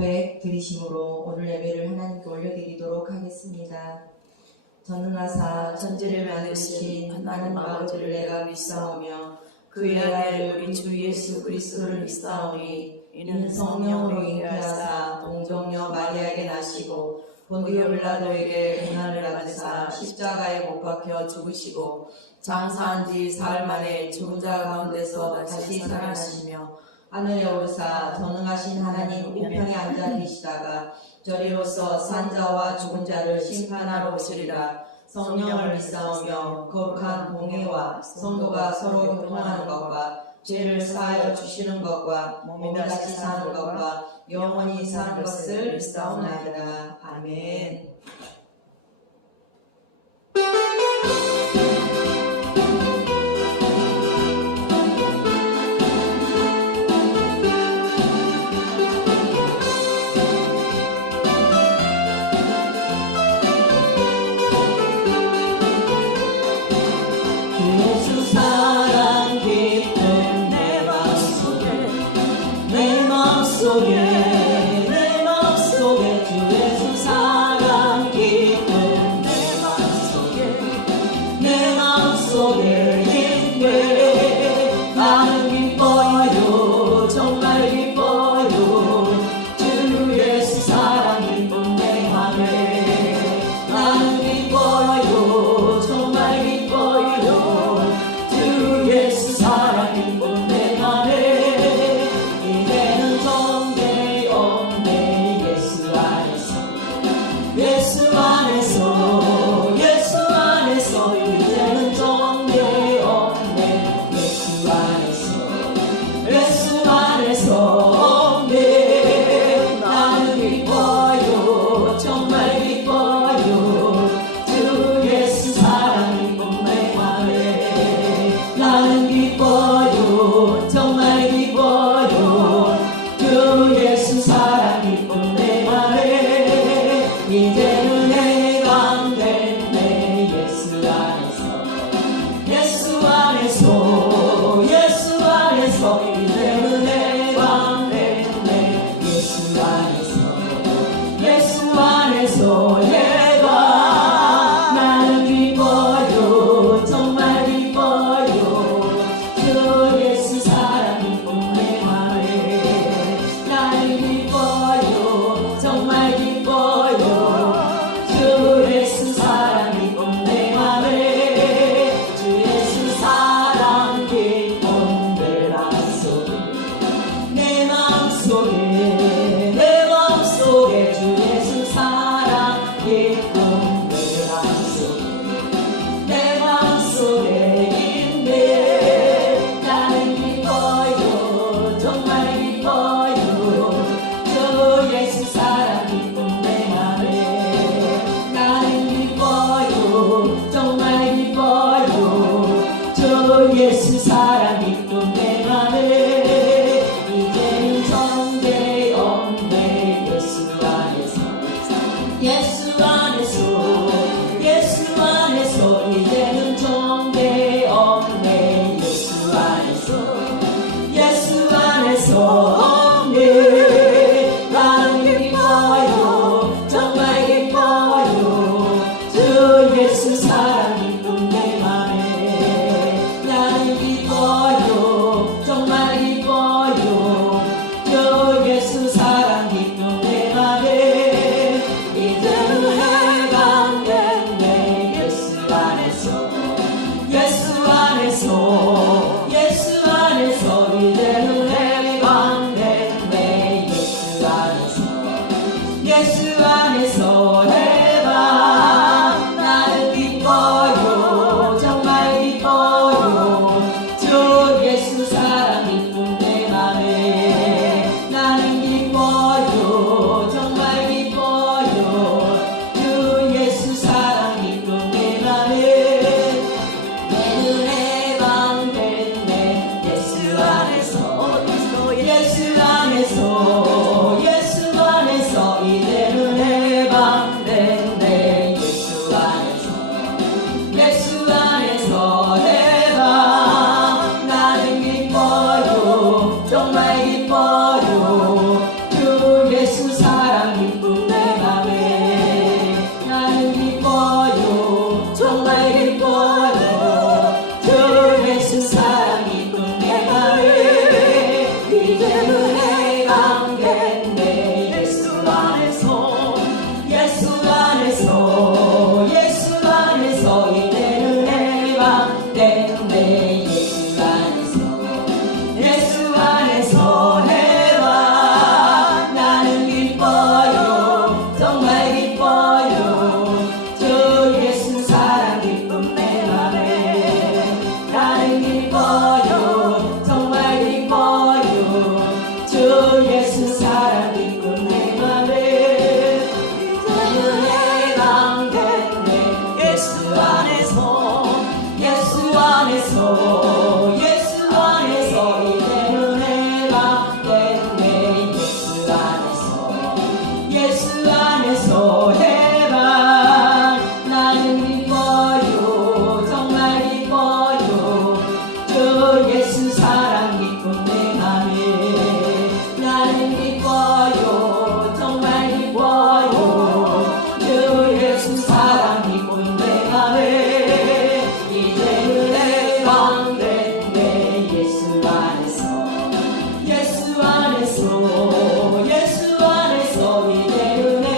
고백 드리심으로 오늘 예배를 하나님께 올려드리도록 하겠습니다. 전능하사 천지를 만드신 하나님 아버지를 내가 믿사오며 그의 아들 우리 주 예수 그리스도를 믿사오니 이는 성령으로 잉태하사 동정녀 마리아에게 나시고 본디오 빌라도에게 고난을 받으사 십자가에 못 박혀 죽으시고 장사한 지 사흘 만에 죽은 자 가운데서 다시 살아나시며 하늘에 오르사 전능하신 하나님 우편에 앉아 계시다가 저리로서 산 자와 죽은 자를 심판하러 오시리라. 성령을 믿사오며 거룩한 공의와 성도가 서로 교통하는 것과 죄를 사하여 주시는 것과 몸이 다시 사는 것과 영원히 사는 것을 믿사오나이다. 아멘. 내 맘속에 주 예수 사랑 깊은 내 맘속에 있네. 나는 기뻐요 정말 기뻐요 주 예수 사랑 깊은 내 맘에. 나는 기뻐요 정말 기뻐요 주 예수 사랑 깊은 내 맘에. 예수 안에서 이제는 정죄 없네. 예수 안에서 없네. 나는 기뻐요 정말 기뻐요 주 예수 사랑 깊은 내 맘에. 나는 기뻐요 정말 기뻐요 주 예수 사랑 깊은 내 맘에. 이제는 해방됐네. 예수 안에서 이제는 해방됐네. 예수 안에서 해방. 나는 기뻐요 정말 기뻐요 주 예수 사랑 깊은 내 맘에. 나는 기뻐요 정말 기뻐요 주 예수 사랑 깊은 내 맘에. 주 예수 사랑 깊은 내 맘속에 내 맘속에 주 예수 사랑 깊은 내 맘속에 있네. 나는 기뻐요 정말 기뻐요 주 예수 사랑 깊은 내 맘에. 나는 기뻐요 정말 기뻐요 주 예수 사랑 깊은 내 맘에. 이제는 정죄 없네. 예수 안에서 이제는 정죄 없네. 예수 안에서 없네. 나는 기뻐요 정말 기뻐요 주 예수 사랑 깊은 내 맘에. 나는 기뻐요 정말 기뻐요 주 예수 사랑 깊은 내 맘에. 이제는 해방됐네. 예수 안에서 이제는 해방됐네. 예수 안에서 해방. 나는 기뻐요 정말 기뻐요 주 예수 사랑 깊은 내 맘에. 나는 기뻐요 정말 기뻐요 주 예수 사랑 깊은 내 맘에. 내는 해방됐네. 예수 안에서 이제는 예수 안에서 해방 나는 기뻐요 정말 기뻐요 주 예수 사랑 기쁨 내 맘에 나는 기뻐요 정말 기뻐요 주 예수 사랑 기쁨 내 맘에 이제는 해방됐네 예수 안에서 예수 안에서 예수 안에서 이제는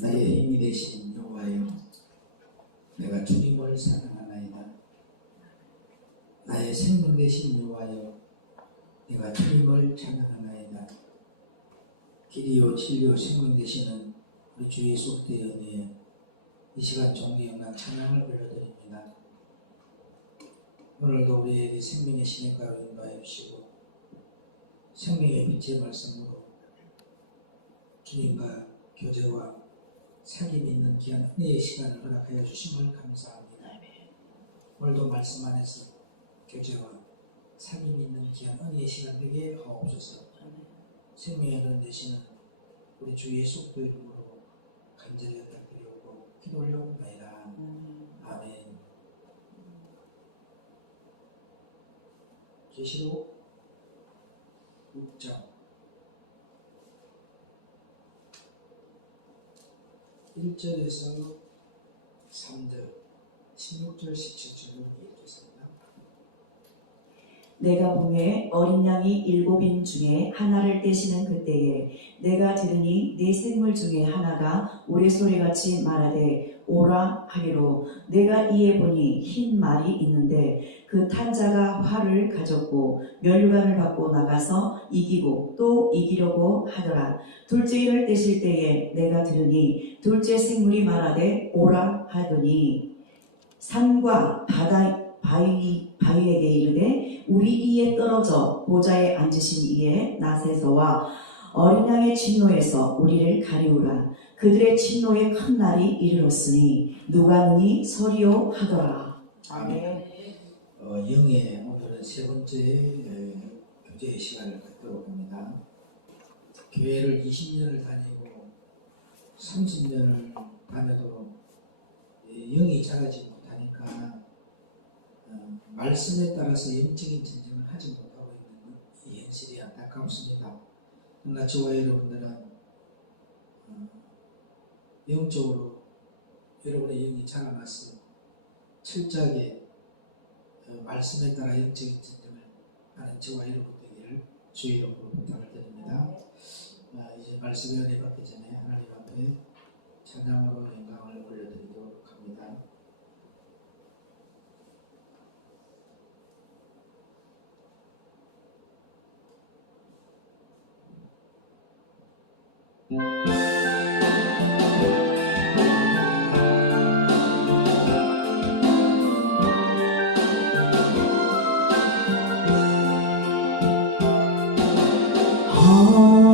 나의 힘이 되신 여호와여, 내가 주님을 사랑하나이다. 나의 생명 되신 여호와여, 내가 주님을 찬양하나이다. 길이요 진리요 생명 되시는 우리 주 예수 그리스도의 은혜에 이 시간 존귀 영광 찬양을 올려드립니다. 오늘도 우리에게 생명의 신의 가로 인도하여 주시고 생명의 빛의 말씀으로 주님과 교제와 사귐이 있는 귀한 은혜의 시간을 허락하여 주심을 감사합니다. 오늘도 말씀 안에서 교제와 사귐이 있는 귀한 은혜의 시간 되게 하옵소서. 생명의 은 되시는 우리 주 예수 그리스도 이름으로 간절히 부탁드리고 기도 올려옵나이다. 아멘. 계시록 6장 1절에서 3절 16절 17절을 읽겠습니다. 내가 보매 어린 양이 7인 중에 하나를 떼시는 그때에 내가 들으니 네 생물 중에 하나가 우레소리같이 말하되 오라 하기로 내가 이에 보니 흰 말이 있는데 그 탄 자가 활을 가졌고 면류관을 갖고 나가서 이기고 또 이기려고 하더라. 둘째 이를 떼실 때에 내가 들으니 둘째 생물이 말하되 오라 하더니 산과 바위에게 이르되 우리 이에 떨어져 보좌에 앉으신 이에 나세서와 어린 양의 진노에서 우리를 가리우라. 그들의 진노의 큰 날이 이르렀으니 누가 능히 서리요 하더라. 아멘. 영의 오늘은 세 번째 교제의 시간을 갖도록 합니다. 교회를 20년을 다니고 30년을 다녀도 영이 자라지 못하니까 말씀에 따라서 영적인 전쟁을 하지 못하고 있는 이 현실이 안타깝습니다. 그러나 저와 여러분들은 영적으로 여러분의 영이 자라나서 철저하게 말씀에 따라 영적인 전쟁을 하는 저와 여러분 되기를 주의 이름으로 부탁을 드립니다. 이제 말씀의 은혜 받기 전에 하나님 앞에 찬양으로 영광을 올려드리도록 합니다.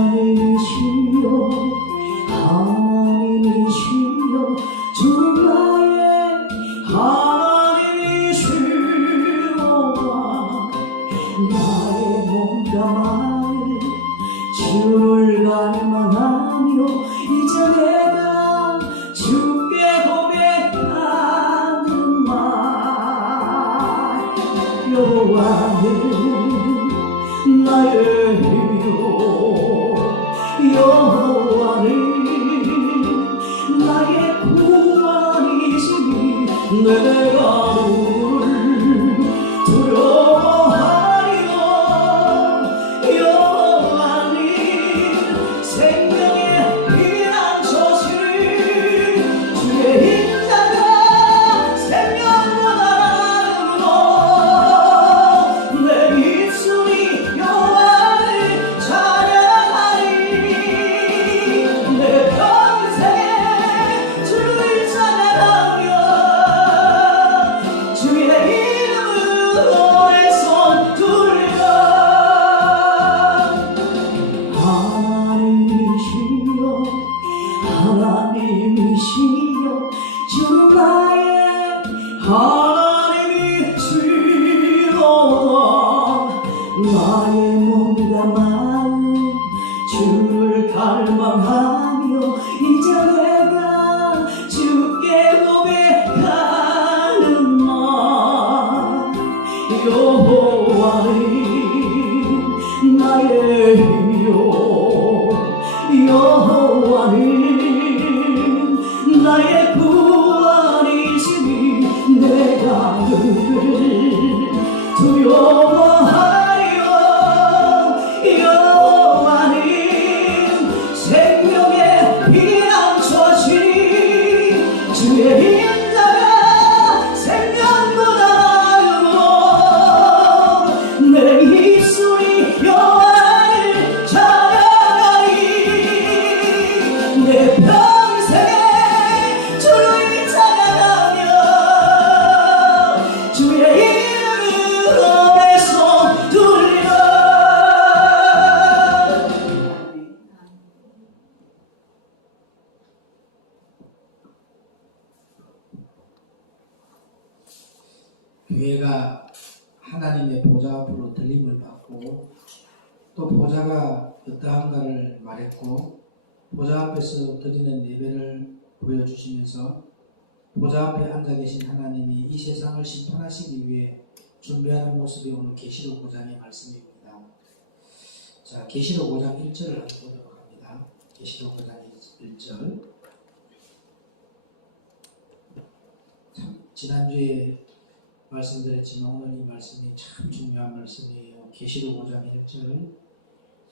하나님이시여 하나님이시여 주 나의 하나님이시로다. 나의 몸과 마음 주를 갈망하며 이제 내가 주께 고백하는 말 여호와는 나의 여호와는 나의 구원이시니 내가 누구를 두려워하리요. 여호와는 생명의 피난처시니 주의 인자가 생명보다 나으로 내 입술이 여호와를 찬양하리. 내 평생에 주를 찬양하며 주의 이름으로 내 손 들려. 하나님이시여 하나님이시여 주 나의 하나님이시로다. 나의 몸과 마음 주를 갈망하며 이제 내가 주께 고백하는 말 여호와는 나의 힘이요 여호와는 나의 구원이시니 내가 그를 두려워하리요. 여호와는 생명의 피난처시니 교회가 하나님의 보좌 앞으로 들림을 받고 또 보좌가 어떠한가를 말했고 보좌 앞에서 드리는 예배를 보여주시면서 보좌 앞에 앉아 계신 하나님이 이 세상을 심판하시기 위해 준비하는 모습이 오늘 계시록 5장의 말씀입니다. 자, 계시록 5장 1절을 한번 보도록 합니다. 계시록 5장 1절. 참 지난주에 말씀드렸지만 오늘 이 말씀이 참 중요한 말씀이에요. 계시록 5장 1절.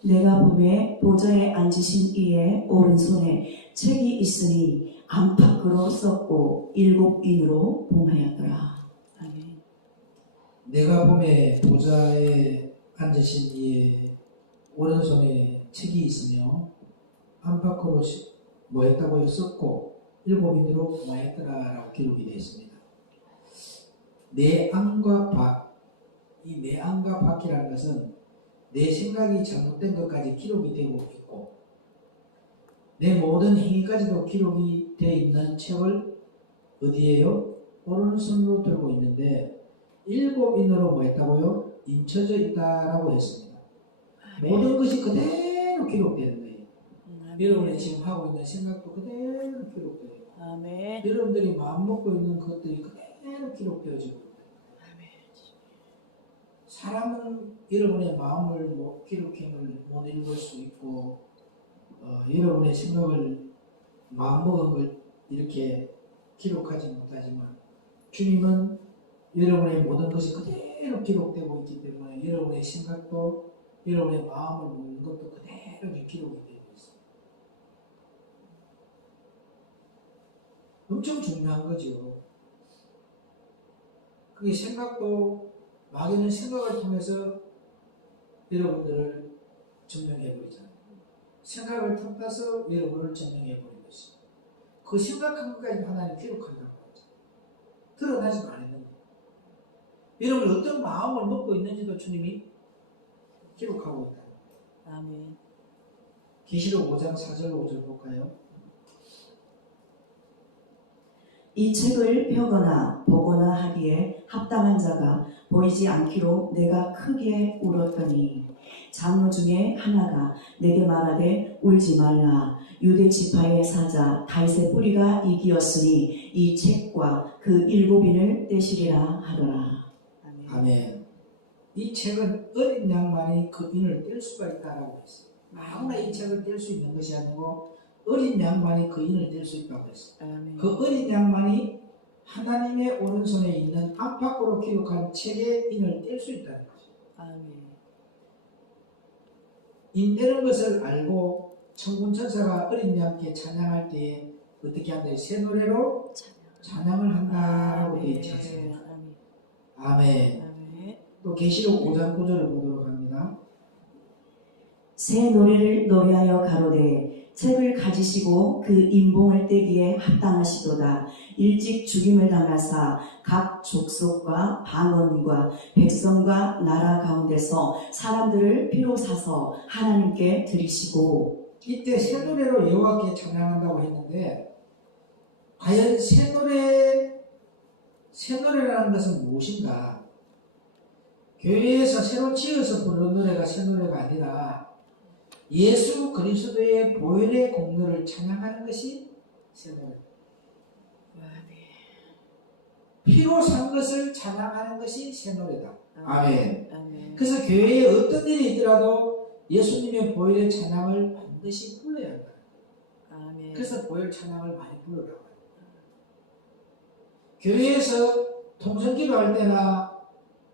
내가 보매 보좌에 앉으신 이의 오른손에 책이 있으니 안팎으로 썼고 7인으로 봉하였더라. 아멘. 내가 보매 보좌에 앉으신 이의 오른손에 책이 있으며 안팎으로 뭐 했다고요? 썼고 7인으로 봉하였더라라고 기록이 되어 있습니다. 내안과 밖, 이 내안과 밖이라는 것은 내 생각이 잘못된 것까지 기록이 되고 있고 내 모든 행위까지도 기록이 되어 있는 책을 어디에요? 오른손으로 들고 있는데 7인으로 뭐 했다고요? 인쳐져 있다라고 했습니다. 모든 것이 그대로 기록되는 거예요. 여러분이 지금 하고 있는 생각도 그대로 기록돼요. 아멘. 여러분들이 마음 먹고 있는 것들이 그대로 기록되어지고 있어요. 사람은 여러분의 마음을 기록형을 못 읽을 수 있고 여러분의 생각을 마음먹은 걸 이렇게 기록하지 못하지만 주님은 여러분의 모든 것이 그대로 기록되고 있기 때문에 여러분의 생각도 여러분의 마음을 먹는 것도 그대로 기록이 되고 있어요. 엄청 중요한 거죠. 그게 생각도 마귀는 생각을 통해서 여러분들을 증명해버리잖아요. 생각을 틈타서 여러분을 증명해버린 것이. 그 생각한 것까지 하나님 기록한다고 하죠. 드러나지 않았는데. 여러분이 어떤 마음을 먹고 있는지도 주님이 기록하고 있다. 아멘. 계시록 5장 4절 5절 볼까요? 이 책을 펴거나 보거나 하기에 합당한 자가 보이지 않기로 내가 크게 울었더니 장로 중에 하나가 내게 말하되 울지 말라. 유대 지파의 사자 다윗의 뿌리가 이기었으니 이 책과 그 7인을 떼시리라 하더라. 아멘. 아멘. 이 책은 어린 양만이 그 인을 뗄 수가 있다라고 했어요. 아무나 이 책을 뗄 수 있는 것이 아니고 어린 양만이 그 인을 뗄 수 있다고 했어요. 아멘. 그 어린 양만이 하나님의 오른손에 있는 안팎으로 기록한 책의 인을 뗄 수 있다는 거죠. 아멘. 인 떼는 것을 알고 천군 천사가 어린 양께 찬양할 때에 어떻게 한다? 새 노래로 찬양을 한다라고 되어 있지 않습니까? 아멘. 아멘. 또 계시록 5장 9절을 보도록 합니다. 새 노래를 노래하여 가로되 책을 가지시고 그 인봉을 떼기에 합당하시도다. 일찍 죽임을 당하사 각 족속과 방언과 백성과 나라 가운데서 사람들을 피로 사서 하나님께 드리시고. 이때 새 노래로 여호와께 찬양한다고 했는데 과연 새 노래라는 것은 무엇인가? 교회에서 새로 지어서 부르는 노래가 새 노래가 아니라 예수 그리스도의 보혈의 공로를 찬양하는 것이 새 노래. 피로 산 것을 찬양하는 것이 새 노래다. 아멘. 아멘. 그래서 교회에 어떤 일이 있더라도 예수님의 보혈의 찬양을 반드시 불러야 한다. 아멘. 그래서 보혈 찬양을 많이 불러라고 합니다. 교회에서 통성 기도할 때나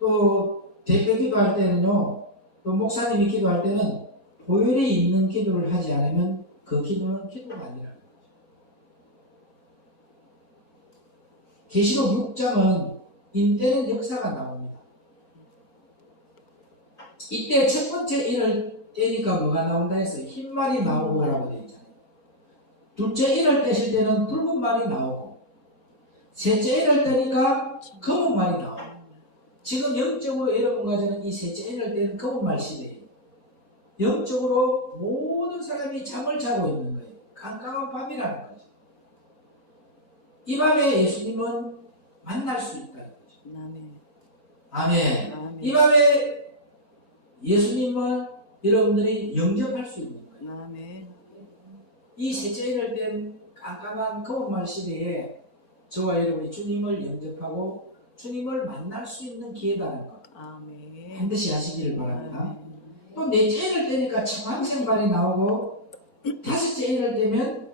또 대표 기도할 때는요, 또 목사님이 기도할 때는 보혈이 있는 기도를 하지 않으면 그 기도는 기도가 아니라는 거죠. 계시록 6장은 인때는 역사가 나옵니다. 이때 첫 번째 인을 떼니까 뭐가 나온다 해서 흰 말이 나오고라고 되어 있잖아요. 둘째 인을 떼실 때는 붉은 말이 나오고 셋째 인을 떼니까 검은 말이 나오고 지금 영적으로 여러분과 저는 이 셋째 인을 떼는 검은 말 시대예요. 영적으로 모든 사람이 잠을 자고 있는 거예요. 깜깜한 밤이라는 거죠. 이 밤에 예수님은 만날 수 있다는 거죠. 아멘. 아멘. 아멘. 이 밤에 예수님을 여러분들이 영접할 수 있는 거예요. 아멘. 이 셋째 인을 뗀 깜깜한 거짓말 시대에 저와 여러분이 주님을 영접하고 주님을 만날 수 있는 기회다는 것 아멘. 반드시 아시기를 바랍니다. 아멘. 또 넷째 인을 떼니까 청황생발이 나오고 다섯째 인을 떼면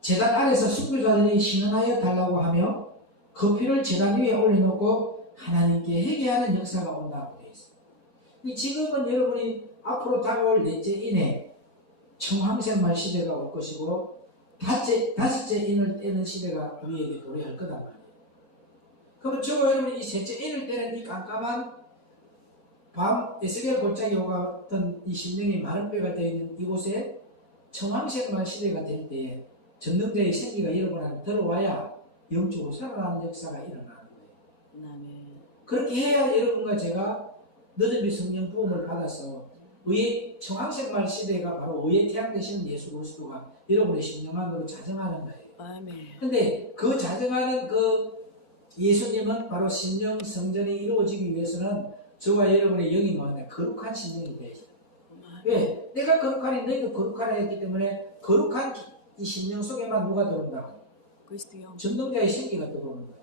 제단 아래서 순교자들이 신원하여 달라고 하며 그 피를 제단 위에 올려놓고 하나님께 회개하는 역사가 온다고 되어 있습니다. 지금은 여러분이 앞으로 다가올 넷째 인에 청황생발 시대가 올 것이고 다섯째 인을 떼는 시대가 우리에게 도래할 거단 말이에요. 그러면 저와 여러분이 이 셋째 인을 떼는 이 깜깜한 밤 에스겔 골짜기와 같은 이 심령이 마른 뼈가 되어 있는 이곳에 청황생발 시대가 될 때에 전능자의 생기가 여러분 들어와야 영적으로 살아나는 역사가 일어나는 거예요. 아멘. 그렇게 해야 여러분과 제가 너덜비 성령 부음을 받아서 의의 청황생발 시대가 바로 의의 태양 되시는 예수 그리스도가 여러분의 심령 안으로 자정하는 거예요. 아멘. 근데 그 자정하는 그 예수님은 바로 심령 성전이 이루어지기 위해서는 저와 여러분의 영이 뭐냐 거룩한 심령이 되어야 돼요. 왜? 내가 거룩하니 너희도 거룩하라 했기 때문에 거룩한 이 심령 속에만 누가 들어온다고? 그리스도요. 전능자의 생기가 들어오는 거예요.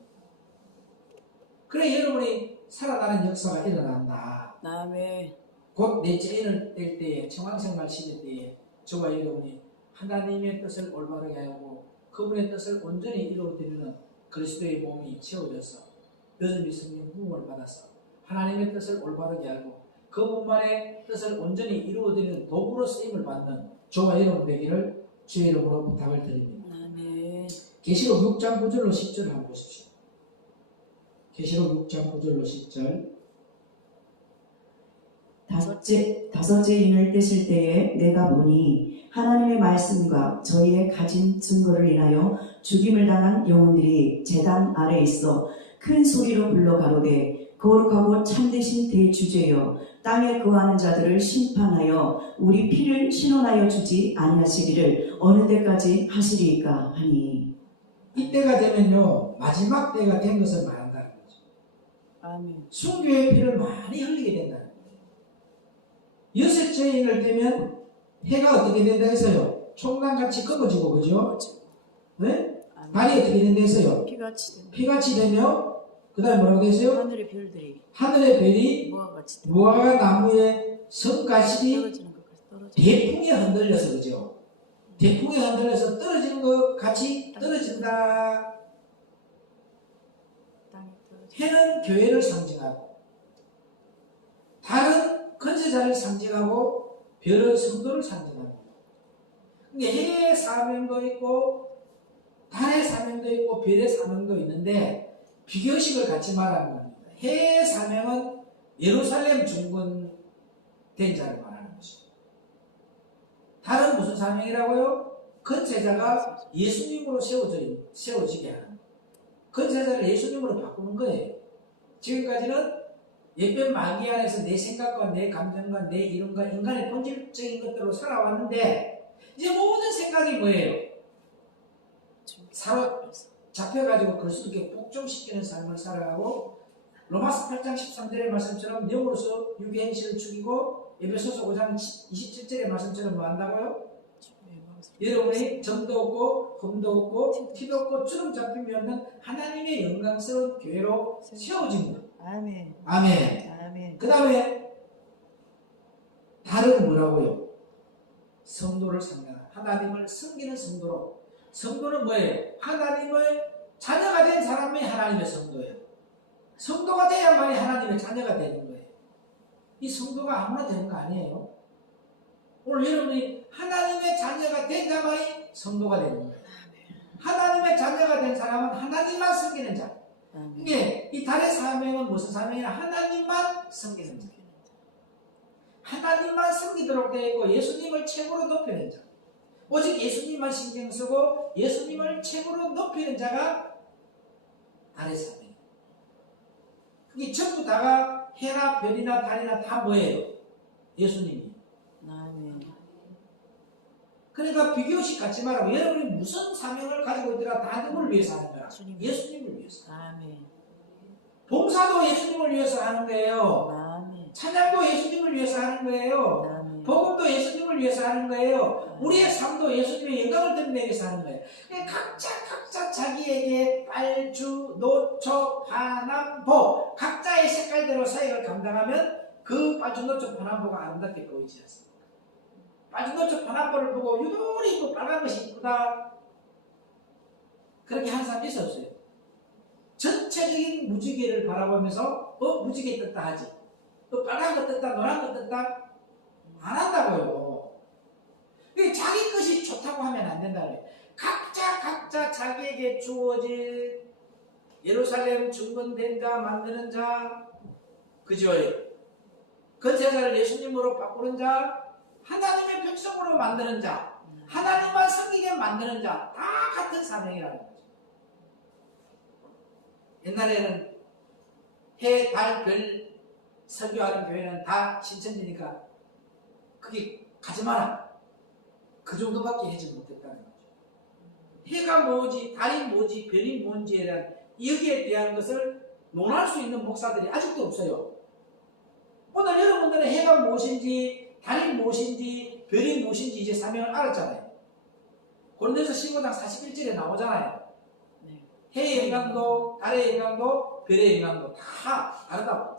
그래 여러분이 살아나는 역사가 일어난다. 아멘. 곧 넷째 인을 뗄 때에 청황생활 시대 때에 저와 여러분이 하나님의 뜻을 올바르게 하고 그분의 뜻을 온전히 이루어드리는 그리스도의 몸이 채워져서 여전히 성령 부음을 받아서 하나님의 뜻을 올바르게 하고 그분만의 뜻을 온전히 이루어드리는 도구로 쓰임을 받는 저와 여러분 되기를 주의 이름으로 부탁을 드립니다. 아멘. 계시록 6장 9절로 10절을 한번 보십시오. 계시록 6장 9절로 10절. 다섯째 인을 떼실 때에 내가 보니 하나님의 말씀과 저희의 가진 증거를 인하여 죽임을 당한 영혼들이 제단 아래 있어 큰 소리로 불러 가로되 거룩하고 참되신 대주제여 땅에 거하는 자들을 심판하여 우리 피를 신원하여 주지 아니하시기를 어느 때까지 하시리이까 하니. 이때가 되면요 마지막 때가 된 것을 말한다는 거죠. 아멘. 순교의 피를 많이 흘리게 된다는 거예요. 여섯째 인을 떼면 해가 어떻게 된다 해서요 총랑같이 검어지고 그죠? 네? 달이 어떻게 된다 해서요 피같이 되며 그 다음에 뭐라고 되어 있어요? 하늘의 별들이 하늘의 별이 무화과같이 무화과 나무의 성가시이 떨어지는 것까지 떨어져. 대풍에 흔들려서 그죠? 대풍에 흔들려서 떨어지는 것 같이 떨어진다. 땅에 떨어져. 해는 교회를 상징하고 달은 건세자를 상징하고 별은 성도를 상징합니다. 근데 해의 사명도 있고 달의 사명도 있고 별의 사명도 있는데 비교식을 갖지 말라는 겁니다. 해의 사명은 예루살렘 중건된 자를 말하는 것입니다. 달은 무슨 사명이라고요? 건세자가 예수님으로 세워지게 하는 거예요. 건세자를 예수님으로 바꾸는 거예요. 지금까지는 예변 마귀 안에서 내 생각과 내 감정과 내 이름과 인간의 본질적인 것들로 살아왔는데 이제 모든 생각이 뭐예요? 잡혀가지고 그리스도께 복종시키는 삶을 살아가고 로마서 8장 13절의 말씀처럼 영으로서 육의 행실을 죽이고 에베소서 5장 27절의 말씀처럼 뭐 한다고요? 여러분이 점도 없고 흠도 없고 티도 없고 주름 잡힘이 없는 하나님의 영광스러운 교회로 세워진 것. 아멘. 아멘. 아멘. 그 다음에 다른 뭐라고요? 성도를 상징하는 하나님을 섬기는 성도로. 성도는 뭐예요? 하나님의 자녀가 된 사람이 하나님의 성도예요. 성도가 돼야만이 하나님의 자녀가 되는 거예요. 이 성도가 아무나 되는 거 아니에요. 오늘 여러분이 하나님의 자녀가 된 자만이 성도가 되는 거예요. 하나님의 자녀가 된 사람은 하나님만 섬기는 자. 이게 이 달의 사명은 무슨 사명이냐? 하나님만 섬기는 자. 하나님만 섬기도록 되어 있고 예수님을 최고로 높이는 자. 오직 예수님만 신경 쓰고 예수님을 최고로 높이는 자가 달의 사명이에요. 그게 전부 다가 해나 별이나 달이나 다 뭐예요? 예수님이에요. 아멘. 그러니까 비교식 갖지 말라고. 여러분이 무슨 사명을 가지고 있더라 다 누구를 위해서 하는 거야? 주님. 예수님을 위해서. 아멘. 봉사도 예수님을 위해서 하는 거예요. 아멘. 찬양도 예수님을 위해서 하는 거예요. 아멘. 복음도 예수님을 위해서 하는 거예요. 우리의 삶도 예수님의 영광을 드러내기 위해서 하는 거예요. 각자 자기에게 빨주, 노초, 파남보 각자의 색깔대로 사역을 감당하면 그 빨주, 노초, 파남보가 아름답게 보이지 않습니까? 빨주, 노초, 파남보를 보고 유돌이 뭐 빨간 것이 이쁘다 그렇게 하는 사람이 있어 없어요? 전체적인 무지개를 바라보면서 무지개 떴다 하지. 빨간 거 떴다, 노란 거 떴다 안 한다고요. 자기 것이 좋다고 하면 안 된다고요. 각자 자기에게 주어진 예루살렘 중건된 자 만드는 자, 그죠? 건세자를 예수님으로 바꾸는 자, 하나님의 백성으로 만드는 자, 하나님만 섬기게 만드는 자, 다 같은 사명이라는 거죠. 옛날에는 해, 달, 별 설교하는 교회는 다 신천지니까 그게 가지 마라. 그 정도밖에 하지 못했다는 거죠. 해가 뭐지, 달이 뭐지, 별이 뭔지에 대한 여기에 대한 것을 논할 수 있는 목사들이 아직도 없어요. 오늘 여러분들은 해가 무엇인지, 달이 무엇인지, 별이 무엇인지 이제 사명을 알았잖아요. 고린도서 15장 41절에 나오잖아요. 해의 영광도, 달의 영광도, 별의 영광도 다 다르다고.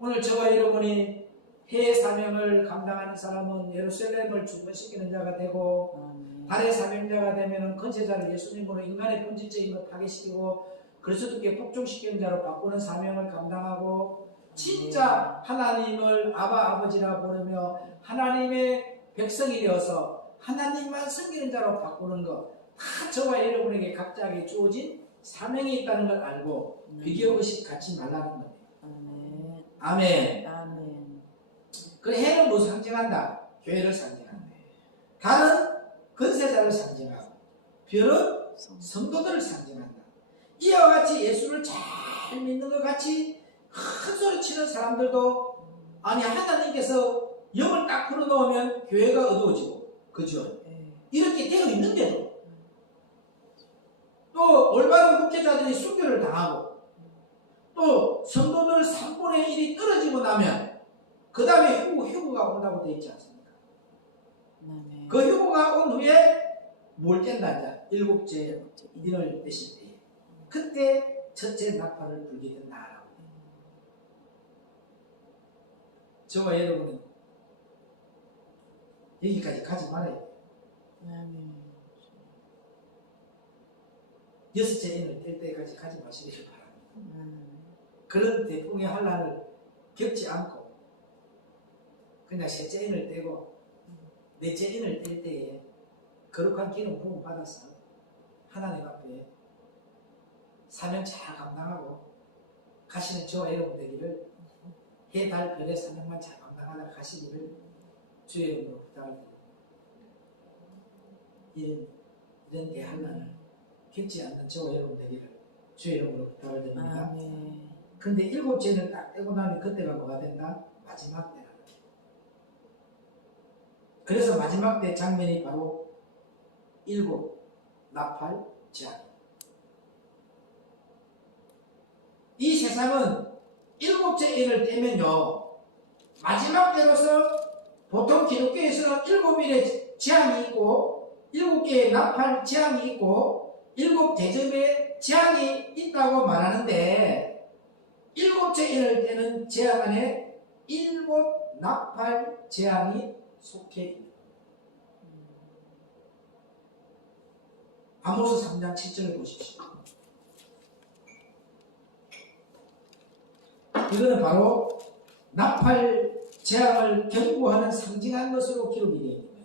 오늘 저와 여러분이 해의 사명을 감당하는 사람은 예루살렘을 중건시키는 자가 되고, 달의 사명자가 되면 건세자를 예수님으로 인간의 본질적인 걸 파괴시키고 그리스도께 복종시키는 자로 바꾸는 사명을 감당하고, 진짜 하나님을 아버지라 부르며 하나님의 백성이 되어서 하나님만 섬기는 자로 바꾸는 것, 다 저와 여러분에게 각자에게 주어진 사명이 있다는 걸 알고 비교의식 갖지 말라는 겁니다. 아멘. 아멘. 그 해는 무엇을 상징한다? 교회를 상징한다. 달은 건세자를 상징하고, 별은 성도들을 상징한다. 이와 같이 예수를 잘 믿는 것 같이 큰 소리 치는 사람들도, 아니 하나님께서 영을 딱 풀어놓으면 교회가 어두워지고, 그죠? 이렇게 되어 있는데도 또 올바른 목회자들이 순교를 당하고, 또 성도들 3분의 1이 떨어지고 나면 그 다음에 휴거가 온다고 되어 있지 않습니까? 그 휴거가 온 후에 뭘 뗀다? 이제 일곱째 인을 떼실 때 그때 첫째 나팔을 불게 된다라고. 저와 여러분은 여기까지 가지 말아야 돼요. 여섯째 인을 뗄 때까지 가지 마시길 바랍니다. 그런 대풍의 환란을 겪지 않고 그냥 셋째 인을 떼고 넷째 인을 뗄 때에 거룩한 기름 부음 받아서 하나님 앞에 사명 잘 감당하고 가시는 저와 여러분 되기를, 해, 달, 별의 사명만 잘 감당하다 가시기를 주의 이름으로 부탁을 드립니다. 이런 대환란을 겪지 않는 저와 여러분 되기를 주의 이름으로 부탁을 드립니다. 근데 일곱째는 딱 떼고 나면 그때가 뭐가 된다? 마지막 때라. 그래서 마지막 때 장면이 바로 일곱 나팔 재앙. 이 세상은 일곱째 인을 떼면요, 마지막 때로서 보통 기독교에서는 7일의 재앙이 있고 7개의 나팔 재앙이 있고 7 대접의 재앙이 있다고 말하는데, 7째 인을 떼는 재앙 안에 7 나팔 재앙이 속해 있습니다. 아모스 3장 7절을 보십시오. 이거는 바로 나팔 재앙을 경고하는 상징한 것으로 기록이 되어 있는 거예요.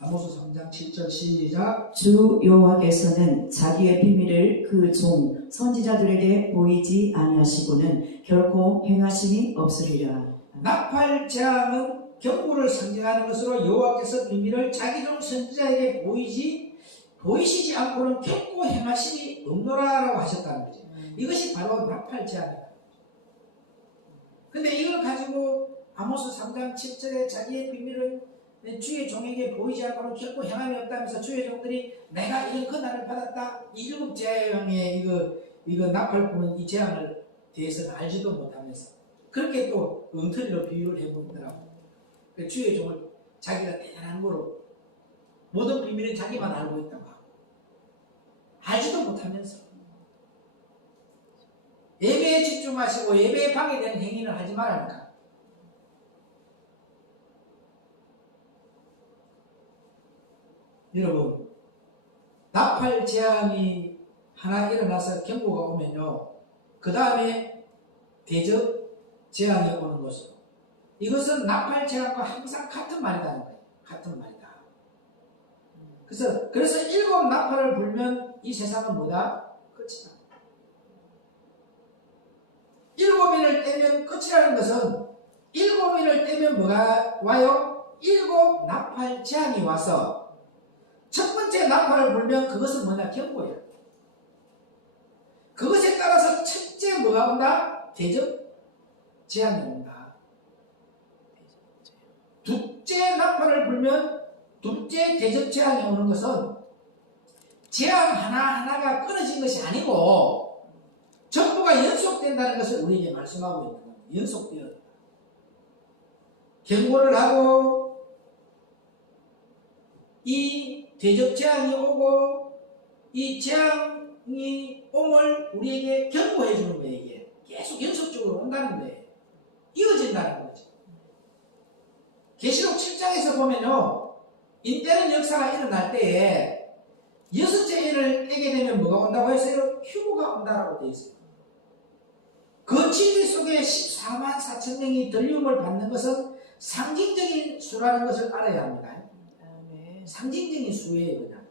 아모스 3장 7절 시작. 주 여호와께서는 자기의 비밀을 그 종 선지자들에게 보이지 아니하시고는 결코 행하심이 없으리라. 나팔 재앙은 경고를 상징하는 것으로 여호와께서 비밀을 자기 종 선지자에게 보이시지 않고는 결코 행하심이 없노라라고 하셨다는 거죠. 이것이 바로 나팔 재앙이다. 근데 이걸 가지고 아모스 3장 7절에 자기의 비밀을 주의 종에게 보이지 않고는 결코 행함이 없다면서 주의 종들이 내가 이런 권한을 받았다. 이 일곱 재앙의 이거 나팔 부는 이 재앙을 대해서는 알지도 못하면서 그렇게 또 엉터리로 비유를 해보더라고. 주의 종을 자기가 대단한 거로 모든 비밀은 자기만 알고 있다고 하고 알지도 못하면서 예배에 집중하시고 예배에 방해되는 행위는 하지 말라니까. 여러분, 나팔 재앙이 하나 일어나서 경고가 오면요, 그 다음에 대접 재앙이 오는 것으로, 이것은 나팔 재앙과 항상 같은 말이라는 거예요. 같은 말이다. 그래서 일곱 나팔을 불면 이 세상은 뭐다? 끝이다. 일곱인을 떼면 끝이라는 것은 일곱인을 떼면 뭐가 와요? 일곱 나팔 재앙이 와서 첫 번째 나팔을 불면 그것은 뭐냐? 경고야. 그것에 따라서 첫째 뭐가 온다? 대접 재앙이 온다. 둘째 나팔을 불면 둘째 대접 재앙이 오는 것은 재앙 하나하나가 끊어진 것이 아니고 전부가 연속된다는 것을 우리에게 말씀하고 있는 겁니다. 연속되어 경고를 하고 이 대접 재앙이 오고 이 재앙이 옴을 우리에게 경고해 주는 거예요. 이게 계속 연속적으로 온다는 거예요. 이어진다는 거죠. 계시록 7장에서 보면요, 인때는 역사가 일어날 때에 여섯째 인을 떼게 되면 뭐가 온다고 했어요? 휴무가 온다라고 되어 있어요. 그 진리 속에 14만 4천 명이 들림을 받는 것은 상징적인 수라는 것을 알아야 합니다. 상징적인 수예요, 그냥.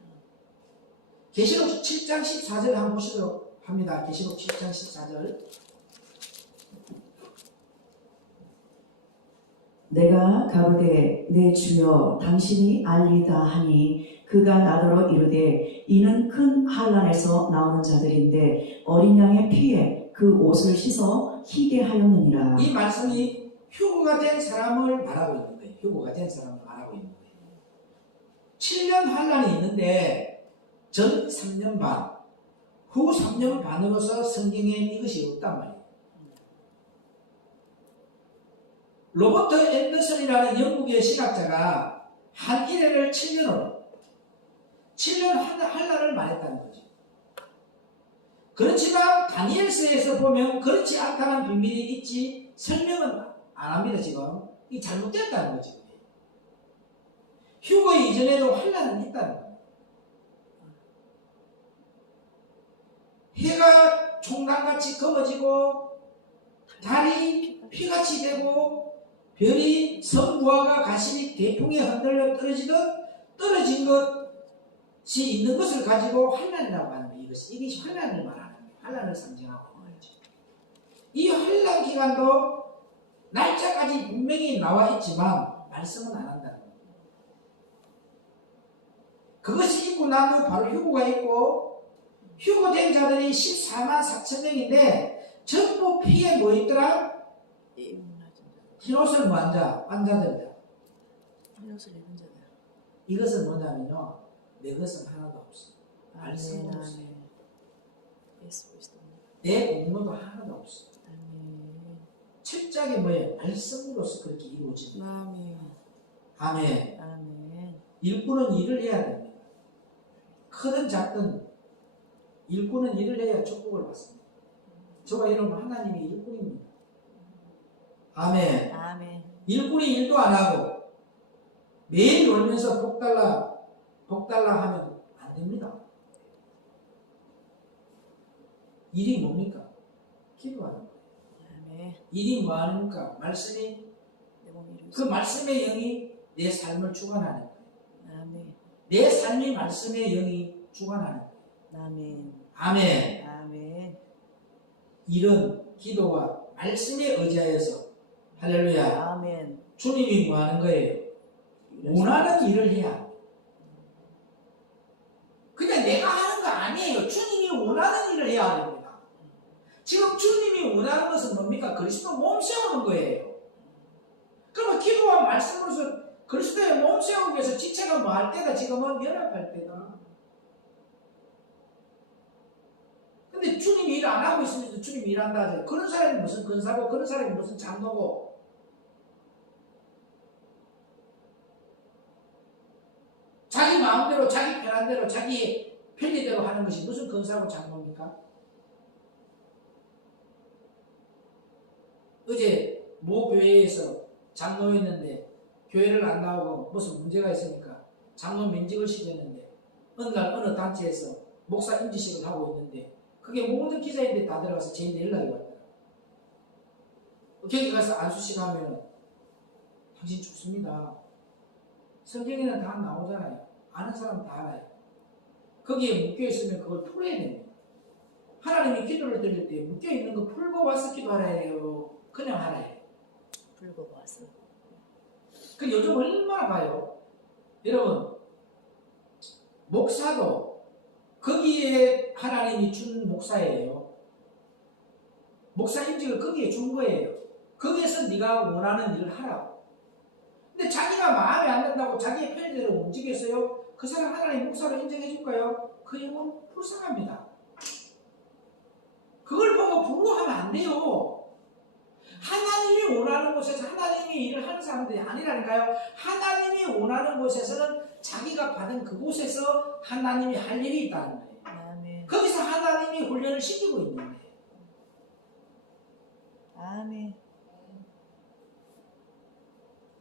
계시록 7장 14절 한번 보시도록 합니다. 계시록 7장 14절. 내가 가로되 내 주여 당신이 알리다 하니 그가 나더러 이르되 이는 큰 환난에서 나오는 자들인데 어린 양의 피에 그 옷을 씻어 희게 하였느니라. 이 말씀이 휴거가 된 사람을 말하고 있는 거예요. 휴거가 된 사람을 말하고 있는 거예요. 7년 환난이 있는데 전 3년 반, 후 3년 반으로서 성경에 이것이 없단 말이에요. 로버트 앤더슨이라는 영국의 신학자가 한 일해를 7년 환난을 말했다는 거죠. 그렇지만 다니엘서에서 보면 그렇지 않다는 비밀이 있지 설명은 안 합니다. 지금 이 잘못됐다는 거죠. 휴거 이전에도 환난은 있다는 거예요. 해가 총각같이 검어지고 달이 피같이 되고 별이 성부화가 가시리 대풍에 흔들려 떨어진 것이 있는 것을 가지고 환난이라고 하는 거예요. 이것이 환난을 말하는 거예요. 환난을 상징하고 있는 거죠. 이 환난 기간도 날짜까지 분명히 나와 있지만 말씀은 안 한다는 거예요. 그것이 있고 난 후 바로 휴거가 있고 휴거된 자들이 14만 4천 명인데 전부 피에 뭐 있더라? 흰옷을 뭐 앉아들다. 흰옷을 입은 자들. 이것은 뭐냐면요, 내 것은 하나도 없어. 말씀으로서. 예수 그리스도입니다. 내 공로도 하나도 없어. 아멘. 철저하게 뭐예요? 말씀으로서 그렇게 이루어집니다. 아멘. 아멘. 아멘. 일꾼은 일을 해야 됩니다. 크든 작든 일꾼은 일을 해야 축복을 받습니다. 저와 여러분 하나님의 일꾼입니다. 아멘. 아멘. 일꾼이 일도 안 하고 매일 놀면서 복달라 하면 안 됩니다. 일이 뭡니까? 기도하는 거예요. 아멘. 일이 뭐 하는가? 말씀이 내 몸이 이루어지게. 그 말씀의 영이 내 삶을 주관하는 거예요. 아멘. 내 삶이 말씀의 영이 주관하는 거예요. 아멘. 아멘. 아멘. 일은 기도와 말씀에 의지하여서 할렐루야. 아멘. 주님이 뭐 하는 거예요? 원하는 일을 해야 합니다. 그냥 내가 하는 거 아니에요. 주님이 원하는 일을 해야 됩니다. 지금 주님이 원하는 것은 뭡니까? 그리스도 몸 세우는 거예요. 그러면 기도와 말씀으로서 그리스도의 몸 세우는 속에서 지체가 뭐 할 때다. 지금은 연합할 때다. 근데 주님이 일 안 하고 있으면서 주님이 일한다 하죠. 그런 사람이 무슨 근사고 그런 사람이 무슨 장로고. 자기 마음대로 자기 편한 대로 자기 편리대로 하는 것이 무슨 근사고 장로입니까? 어제 모 교회에서 장로였는데 교회를 안 나오고 무슨 문제가 있으니까 장로 면직을 시켰는데 어느 날 어느 단체에서 목사 임지식을 하고 있는데 그게 모든 기자인데 다 들어가서 저희한테 연락이 왔더라. 거기 가서 안수식 하면 당신 죽습니다. 성경에는 다 나오잖아요. 아는 사람 다 알아요. 거기에 묶여있으면 그걸 풀어야 됩니다. 하나님이 기도를 드릴 때 묶여있는 거 풀고 와서 기도하라 해요? 그냥 하라 해요? 풀고 와서. 그 요즘 얼마나 봐요. 여러분, 목사도 거기에 하나님이 준 목사예요. 목사 임직을 거기에 준 거예요. 거기에서 네가 원하는 일을 하라고. 근데 자기가 마음에 안 든다고 자기의 편의대로 움직였어요. 그 사람 하나님 목사로 인정해 줄까요? 그 영혼 불쌍합니다. 그걸 보고 부러워하면 안 돼요. 하나님이 원하는 곳에서 하나님이 일을 하는 사람들이 아니라니까요. 하나님이 원하는 곳에서는 자기가 받은 그곳에서 하나님이 할 일이 있다는 거예요. 아멘. 거기서 하나님이 훈련을 시키고 있는 거예요. 아멘.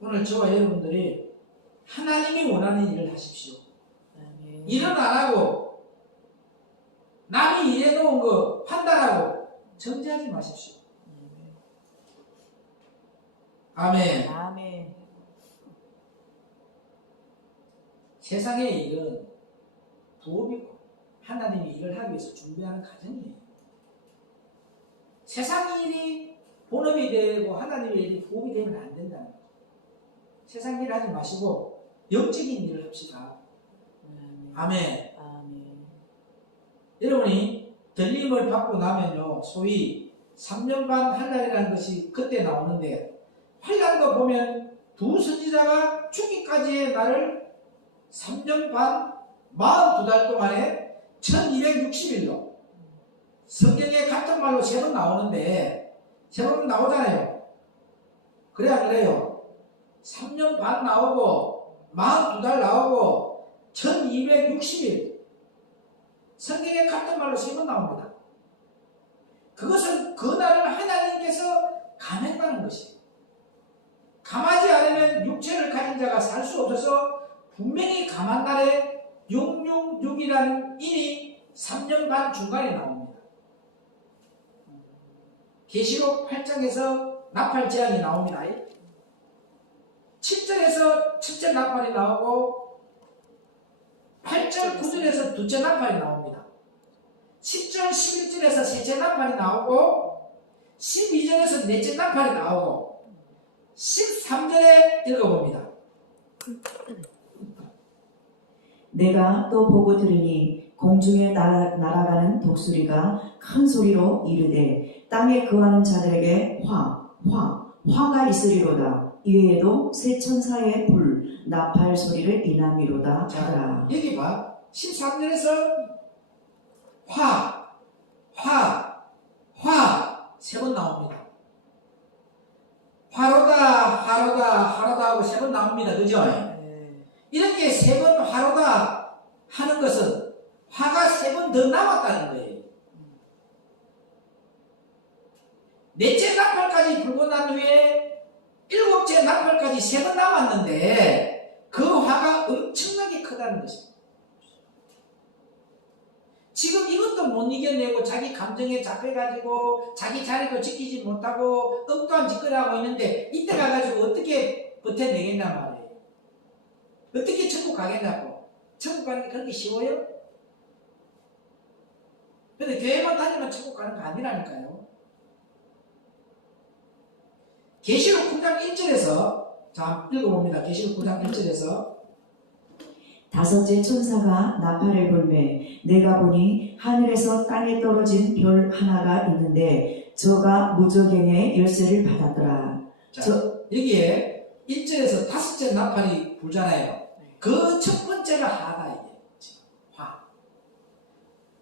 오늘 저와 여러분들이 하나님이 원하는 일을 하십시오. 아멘. 일은 안 하고 남이 일해놓은 거 판단하고 정죄하지 마십시오. 아멘. 아멘. 세상의 일은 부업이고 하나님이 일을 하기 위해서 준비하는 과정이에요. 세상 일이 본업이 되고 하나님의 일이 부업이 되면 안 된다는 거죠. 세상 일 하지 마시고 영적인 일을 합시다. 아멘. 아멘. 여러분이 들림을 받고 나면요, 소위 3년 반 환란이라는 것이 그때 나오는데, 환란도 보면 두 선지자가 죽기까지의 날을 3년 반 42달 동안에 1260일로 성경에 같은 말로 세 번 나오는데 세 번 나오잖아요. 그래 안 그래요? 3년 반 나오고 42달 나오고 1260일 성경에 같은 말로 세 번 나옵니다. 그것은 그 날을 하나님께서 감했다는 것이에요. 감하지 않으면 육체를 가진 자가 살 수 없어서 분명히 감한 날에 666이라는 일이 3년 반 중간에 나옵니다. 계시록 8장에서 나팔 재앙이 나옵니다. 7절에서 첫째 나팔이 나오고 8절 9절에서 둘째 나팔이 나옵니다. 10절 11절에서 셋째 나팔이 나오고 12절에서 넷째 나팔이 나오고 13절에 읽어봅니다. 내가 또 보고 들으니 공중에 날아가는 독수리가 큰 소리로 이르되 땅에 거하는 자들에게 화가 있으리로다. 이외에도 새 천사의 불 나팔 소리를 인함이로다 하더라. 여기 봐. 13절에서 화 세 번 나옵니다. 화로다 하고 세 번 나옵니다. 그죠? 이렇게 세 번 화로다 하는 것은 화가 세 번 더 남았다는 거예요. 넷째 나팔까지 불고 난 후에 일곱째 나팔까지 세 번 남았는데 그 화가 엄청나게 크다는 것입니다. 지금 이것도 못 이겨내고 자기 감정에 잡혀가지고 자기 자리도 지키지 못하고 엉뚱한 짓거리 하고 있는데 이때 가가지고 어떻게 버텨내겠냐 말이에요. 어떻게 천국 가겠냐고. 천국 가는 게 그렇게 쉬워요? 근데 교회만 다니면 천국 가는 거 아니라니까요. 계시록 9장 1절에서 자 읽어봅니다. 계시록 9장 1절에서 다섯째 천사가 나팔을 불매 내가 보니 하늘에서 땅에 떨어진 별 하나가 있는데 저가 무저갱의 열쇠를 받았더라. 자, 여기에 1절에서 다섯째 나팔이 불잖아요. 그 첫 번째가 하다 이게. 화.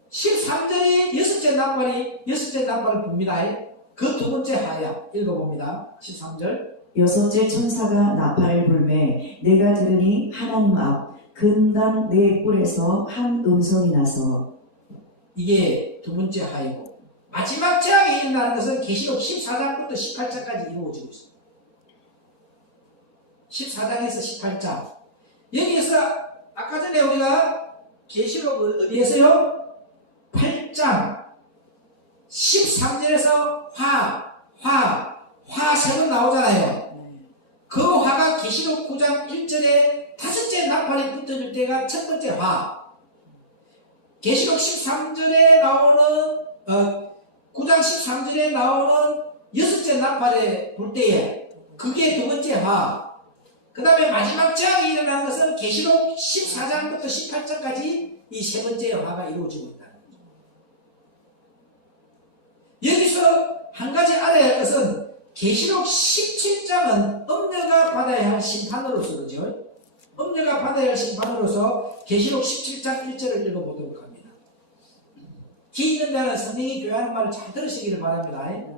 13절이 여섯째 나팔을 붑니다. 그 두 번째 하야. 읽어봅니다. 13절. 여섯째 천사가 나팔을 불매 내가 들으니 하나님 앞 근단 네 뿔에서 한 음성이 나서. 이게 두 번째 하이고, 마지막 재앙이 일어나는 것은 계시록 14장부터 18장까지 이루어지고 있습니다. 14장에서 18장. 여기에서 아까 전에 우리가 계시록 어디에서요? 8장 13절에서 화 세 번 나오잖아요. 그 화가 계시록 9장 1절에 다섯째 나팔이 붙어질 때가 첫 번째 화. 계시록 13절에 나오는 9장 13절에 나오는 여섯째 나팔에 불 때에 그게 두 번째 화. 그 다음에 마지막 재앙이 일어나는 것은 계시록 14장부터 18장까지 이 세 번째 화가 이루어지고 있다는 거죠. 여기서 한 가지 알아야 할 것은 계시록 17장은 음녀가 받아야 할 심판으로서, 그죠? 음녀가 받아야 할 심판으로서 계시록 17장 1절을 읽어보도록 합니다. 귀 있는 자는 성령이 교회하는 말을 잘 들으시기를 바랍니다.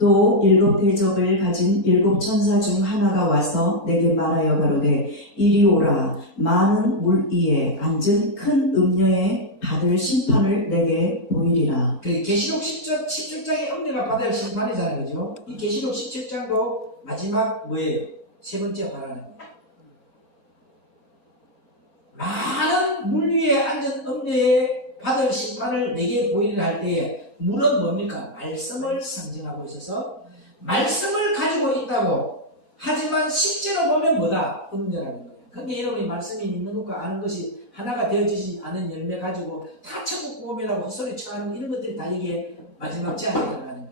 또 일곱 대접을 가진 일곱 천사 중 하나가 와서 내게 말하여 가로되 이리 오라. 많은 물 위에 앉은 큰 음녀의 받을 심판을 내게 보이리라. 그 계시록 17장의 음녀가 받아야 할 심판이잖아요, 그죠? 이 계시록 17장도 마지막 뭐예요? 세 번째 화라는 거예요. 많은 물 위에 앉은 음녀의 받을 심판을 내게 보이리라 할 때에 물은 뭡니까? 말씀을 상징하고 있어서 말씀을 가지고 있다고. 하지만 실제로 보면 뭐다? 음녀라는 거예요. 근데 여러분이 말씀이 있는 것과 아는 것이 하나가 되어지지 않은 열매 가지고 다 천국 보험이라고 헛소리 쳐하는 이런 것들이 다 이게 마지막 제안에 들어가는 거예요.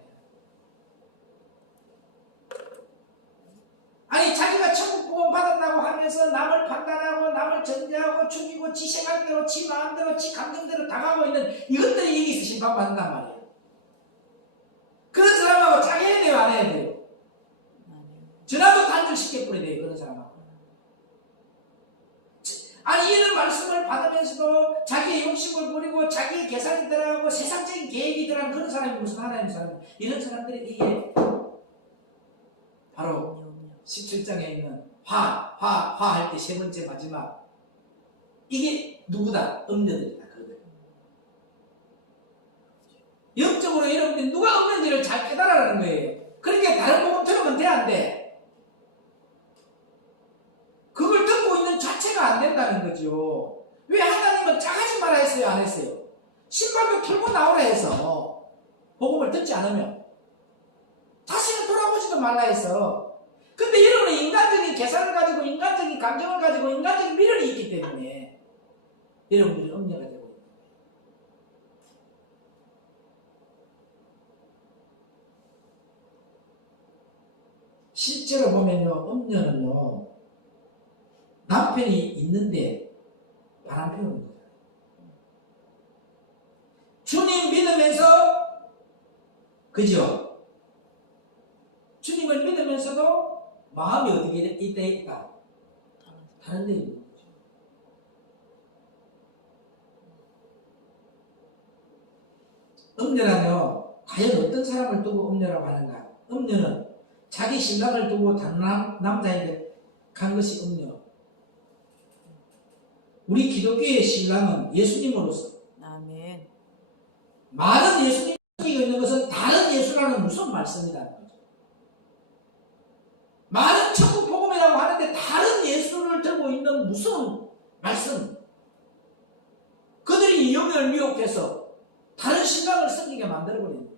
아니 자기가 천국 보험 받았다고 하면서 남을 판단하고 남을 전제하고 죽이고 지 생각대로 지 마음대로 지 감정대로 당하고 있는 이것들이 여기서 심판받는단 말이에요. 그런 사람하고 짜게야 돼요, 안 해야 돼요? 전화도 단절시켜 버려야 돼요, 그런 사람하고. 아니 이런 말씀을 받으면서도 자기의 욕심을 부리고 자기의 계산이 들어가고 세상적인 계획이 들어가는 그런 사람이 무슨 하나님 사람, 이런 사람들이 이게 바로 17장에 있는 화 할 때 세 번째 마지막, 이게 누구다? 음녀들이다. 그거들. 영적으로 여러분들이 누가 없는지를 잘 깨달아라는 거예요. 그러니까 다른 복음 들으면 돼, 안 돼? 그걸 듣고 있는 자체가 안 된다는 거죠. 왜 하나님은 짜가지 말아 했어요, 안 했어요? 신발도 털고 나오라 해서 복음을 듣지 않으면 다시는 돌아보지도 말라 해서. 근데 여러분은 인간적인 계산을 가지고 인간적인 감정을 가지고 인간적인 미련이 있기 때문에 여러분들이 음녀가 되고 있는 거예요. 실제로 보면요, 음녀는요, 남편이 있는데 바람 피우는 거예요. 주님 믿으면서, 그죠? 주님을 믿으면서도 마음이 어디에 있다? 다른 데 있는 거죠. 음녀라며 과연 어떤 사람을 두고 음녀라고 하는가? 음녀는 자기 신랑을 두고 다른 남자에게 간 것이 음녀. 우리 기독교의 신랑은 예수님으로서, 아멘. 많은 예수님이 있는 것은 다른 예수라는 무슨 말씀이라는 거죠. 많은 천국 복음이라고 하는데 다른 예수를 들고 있는 무슨 말씀. 그들이 영을 미혹해서 다른 신랑을 섬기게 만들어버리는 거예요.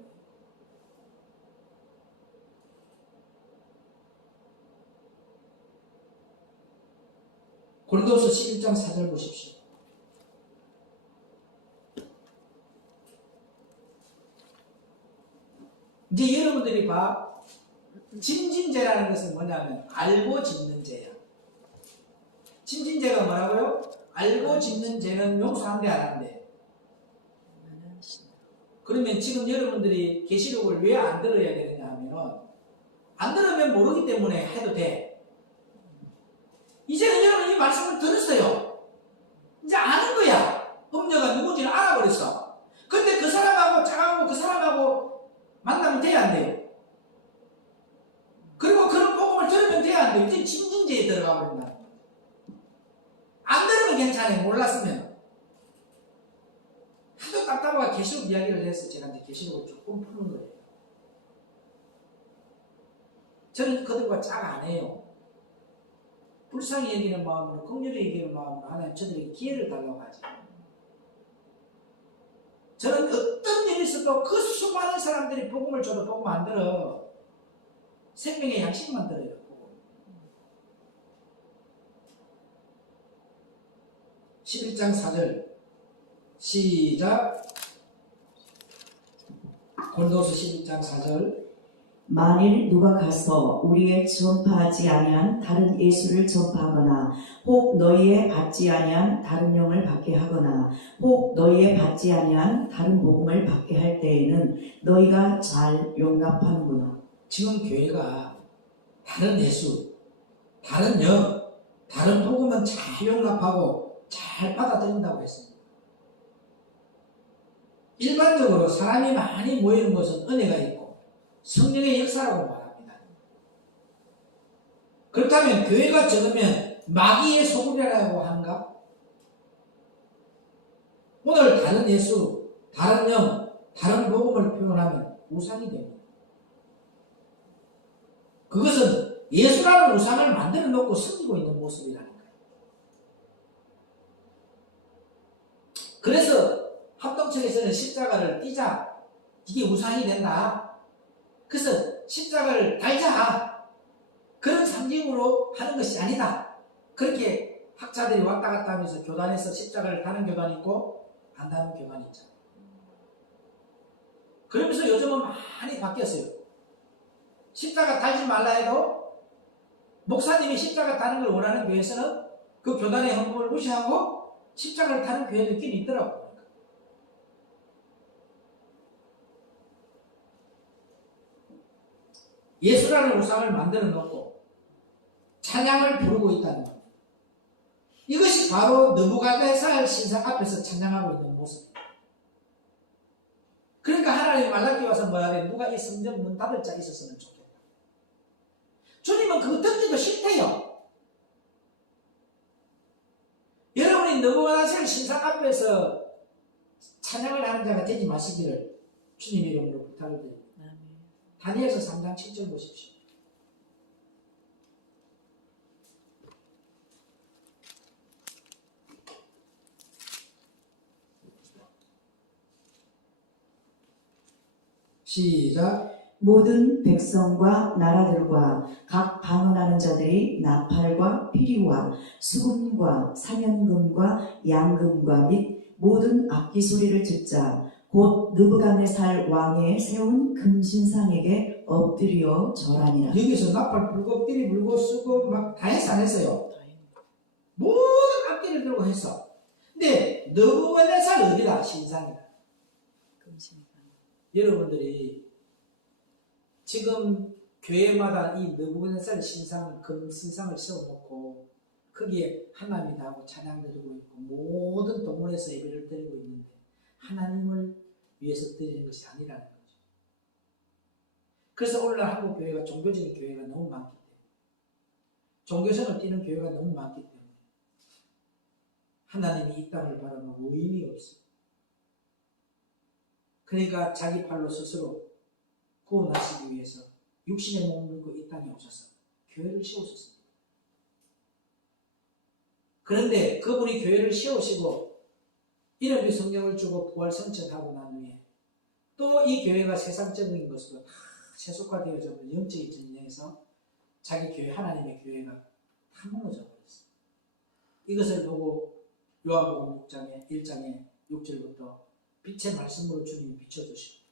고린도서 11장 4절 보십시오. 이제 여러분들이 봐, 짐진죄라는 것은 뭐냐면 알고 짓는 죄야. 짐진죄가 뭐라고요? 알고 짓는 죄는 용서한대 안 한대? 그러면 지금 여러분들이 계시록을 왜 안 들어야 되느냐 하면, 안 들으면 모르기 때문에 해도 돼. 이제는 여러분 하나님의 말씀을 들었어요. 이제 아는 거야. 음녀가 누군지를 알아버렸어. 근데 그 사람하고 짝하고 그 사람하고 만나면 돼야 안 돼요? 그리고 그런 복음을 들으면 돼야 안 돼요? 이제 진징제에 들어가 버린다. 안 들으면 괜찮아요. 몰랐으면. 하도 답답하고 계시록 이야기를 해서 제가 이제 계시록을 조금 푸는 거예요. 저는 그들과 짝 안 해요. 불쌍히 여기는 마음으로, 긍휼히 여기는 마음으로 하나님 저들에게 기회를 달라고 하죠. 저는 어떤 일이 있어도 그 수많은 사람들이 복음을 줘도 복음 안 들어. 생명의 양식만 들어요. 11장 4절 시작. 고린도서 11장 4절 만일 누가 가서 우리의 전파하지 아니한 다른 예수를 전파하거나 혹 너희의 받지 아니한 다른 영을 받게 하거나 혹 너희의 받지 아니한 다른 복음을 받게 할 때에는 너희가 잘 용납하는구나. 지금 교회가 다른 예수, 다른 영, 다른 복음은 잘 용납하고 잘 받아들인다고 했습니다. 일반적으로 사람이 많이 모이는 곳은 은혜가 있고 성령의 역사라고 말합니다. 그렇다면 교회가 적으면 마귀의 소굴이라고 하는가? 오늘 다른 예수, 다른 영, 다른 복음을 표현하면 우상이 됩니다. 그것은 예수라는 우상을 만들어 놓고 숨기고 있는 모습이라니까요. 그래서 합동청에서는 십자가를 띄자. 이게 우상이 된다. 그래서 십자가를 달자. 그런 상징으로 하는 것이 아니다. 그렇게 학자들이 왔다 갔다 하면서 교단에서 십자가를 다는 교단이 있고 안 다는 교단이 있잖아요. 그러면서 요즘은 많이 바뀌었어요. 십자가 달지 말라 해도 목사님이 십자가 다는 걸 원하는 교회에서는 그 교단의 헌금을 무시하고 십자가를 다는 교회도 있긴 있더라고요. 예수라는 우상을 만들어 놓고 찬양을 부르고 있다는 겁니다. 이것이 바로 느부갓네살 신상 앞에서 찬양하고 있는 모습입니다. 그러니까 하나님이 말라기 와서 뭐야 돼? 누가 이 성전 문 닫을 자 있었으면 좋겠다. 주님은 그거 듣기도 싫대요. 여러분이 느부갓네살 신상 앞에서 찬양을 하는 자가 되지 마시기를 주님 이름으로 부탁을 드립니다. 다니엘서 3장 7절 보십시오. 시작. 모든 백성과 나라들과 각 방언하는 자들이 나팔과 피리와 수금과 사면금과 양금과 및 모든 악기 소리를 듣자. 곧 느부갓네살 왕의 세운 금신상에게 엎드려 절하니라. 여기서 나팔 불고 띠리 불고 쓰고 막 다 했어 안 했어요? 모든 악기를 들고 했어. 근데 느부갓네살 어디다? 신상이다. 여러분들이 지금 교회마다 이 느부갓네살 신상, 금신상을 세워놓고 거기에 하나님이다 하고 찬양 드리고 있고 모든 동문에서 예배를 드리고 있는데 하나님을 위해서 드리는 것이 아니라는 거죠. 그래서 오늘날 한국 교회가 종교적인 교회가 너무 많기 때문에 종교성을 띠는 교회가 너무 많기 때문에 하나님이 이 땅을 바라보면 의미 없어요. 그러니까 자기 팔로 스스로 구원하시기 위해서 육신의 몸을 입고 이 땅에 오셔서 교회를 세우셨습니다. 그런데 그분이 교회를 세우시고 이름의 성경을 주고 부활 선천하고 난 후에 또 이 교회가 세상적인 것으로 다 세속화되어져 버린 영적인 전쟁에서 자기 교회, 하나님의 교회가 다 무너져 버렸어요. 이것을 보고 요한복음 6장에 1장에 6절부터 빛의 말씀으로 주님이 비춰주시고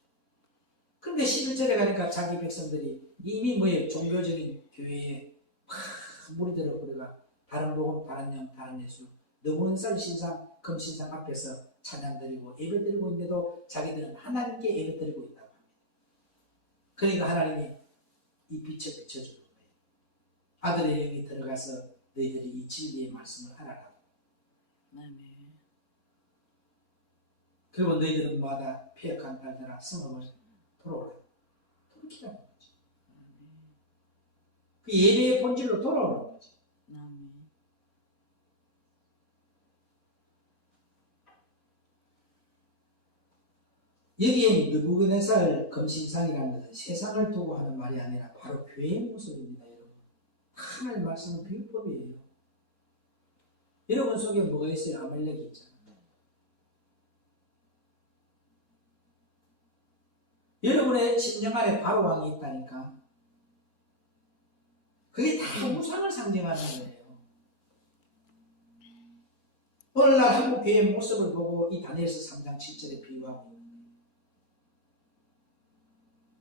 그런데 11절에 가니까 자기 백성들이 이미 뭐예요? 종교적인 교회에 물이 들어버려가 다른 복음, 다른 영, 다른 예수 느부갓네살 신상, 금신상 앞에서 찬양드리고 예배드리고 있는데도 자기들은 하나님께 예배드리고 있다고 합니다. 그러니까 하나님이 이 빛을 비춰주는 거예요. 아들의 영이 들어가서 너희들이 이 진리의 말씀을 알아라. 아멘. 그리고 너희들은 마다 폐역한 딸들아 성읍을 돌아오라. 돌이키라는 거죠. 그 예배의 본질로 돌아오는 거죠. 아멘. 여기에 느부갓네살 금신상이라는 것은 세상을 두고 하는 말이 아니라 바로 교회의 모습입니다. 여러분, 하나님의 말씀은 비유법이에요. 여러분 속에 뭐가 있어요? 아말렉이 있잖아요. 여러분의 심령 안에 바로 왕이 있다니까. 그게 다 우상을 상징하는 거예요. 오늘날 한국 교회의 모습을 보고 이 다니엘서 3장 7절에 비유하고 있는 거예요.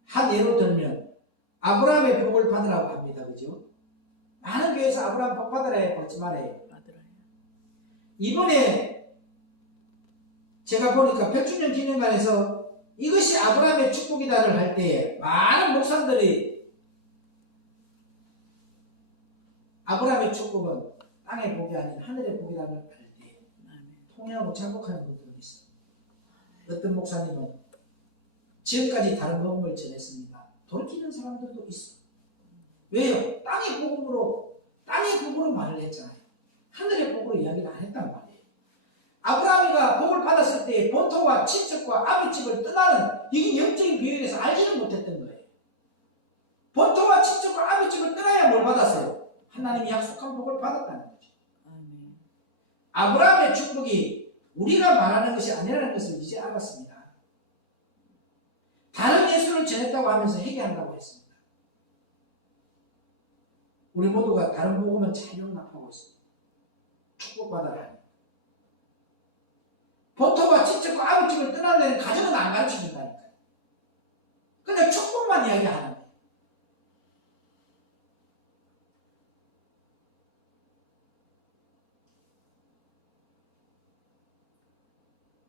한 예로 들면 아브라함의 복을 받으라고 합니다. 그죠? 많은 교회에서 아브라함 복 받으라 해, 받지 말아요. 이번에 제가 보니까 100주년 기념관에서 이것이 아브라함의 축복이다를 할 때에 많은 목사들이 아브라함의 축복은 땅의 복이 아닌 하늘의 복이라는 할 때 통일하고 착복하는 분들이 있어요. 어떤 목사님은 지금까지 다른 복음을 전했습니다. 돌이키는 사람들도 있어. 왜요? 땅의 복음으로 말을 했잖아요. 하늘의 복으로 이야기를 안 했단 말이에요. 아브라함이가 복을 받았을 때 본토와 친척과 아비집을 떠나는 이게 영적인 비유에서 알지는 못했던 거예요. 본토와 친척과 아비집을 떠나야 뭘 받았어요? 하나님이 약속한 복을 받았다는 거죠. 아브라함의 축복이 우리가 말하는 것이 아니라는 것을 이제 알았습니다. 다른 예수를 전했다고 하면서 회개한다고 했습니다. 우리 모두가 다른 복음은 잘 용납하고 있습니다. 축복받아라 하니. 본토와 친척과 아버집을 떠나는 가정은 안 가르쳐준다니까요. 그냥 축복만 이야기하는 거예요.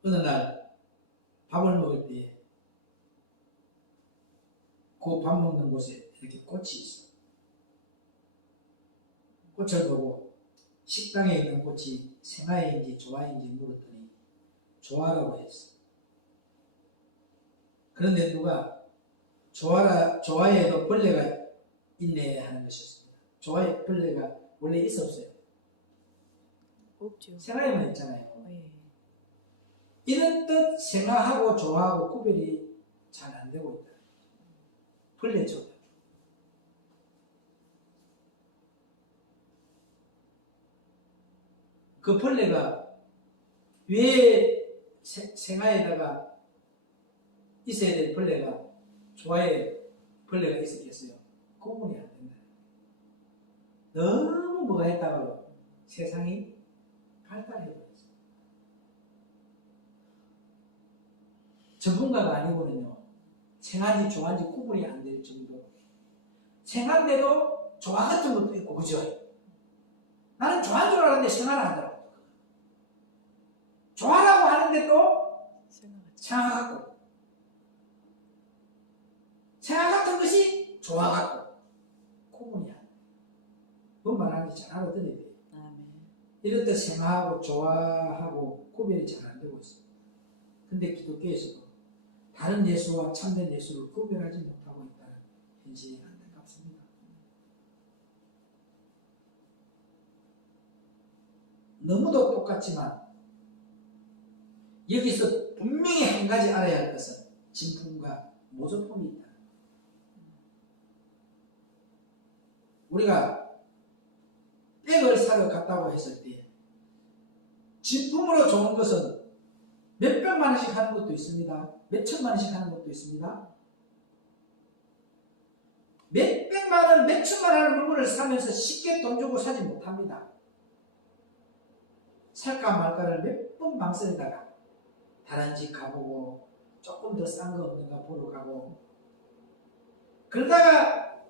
어느 날 밥을 먹을 때 그 밥 먹는 곳에 이렇게 꽃이 있어. 꽃을 보고 식당에 있는 꽃이 생화인지 조화인지 물었더니 조화라고 했어. 그런데 누가 조화에도 벌레가 있네 하는 것이었습니다. 조화에 벌레가 원래 있었어요. 없죠. 생화에만 있잖아요. 예. 이런 뜻 생화하고 조화하고 구별이 잘 안 되고 있다. 벌레죠. 그 벌레가 왜 생화에다가 있어야 될 벌레가 조화에 벌레가 있었겠어요? 구분이 안 된다. 너무 뭐가 했다가요 세상이 발달해버렸어요. 전문가가 아니고는요 생한지 조한지 구분이 안 될 정도로 생한데도 조화 같은 것도 있고 그죠? 나는 조한 줄 알았는데 생화를 하더라고. 조화라고 하는데도 생화 같고 생화 같은 것이 조화 같고 구분이 안 돼. 뭔 말하는지 잘 알아들어야 돼요. 이럴 때 생화하고 조화하고 구별이 잘 안 되고 있어요. 근데 기독교에서도 다른 예수와 참된 예수를 구별하지 못하고 있다는 현실이 안타깝습니다. 너무도 똑같지만 여기서 분명히 한 가지 알아야 할 것은 진품과 모조품이 있다. 우리가 백을 사러 갔다고 했을 때 진품으로 좋은 것은 몇백만 원씩 하는 것도 있습니다. 몇천만 원씩 하는 것도 있습니다. 몇백만 원, 몇천만 원 하는 물건을 사면서 쉽게 돈 주고 사지 못합니다. 살까 말까를 몇 번 망설이다가 다른 집 가보고 조금 더 싼 거 없는가 보러 가고 그러다가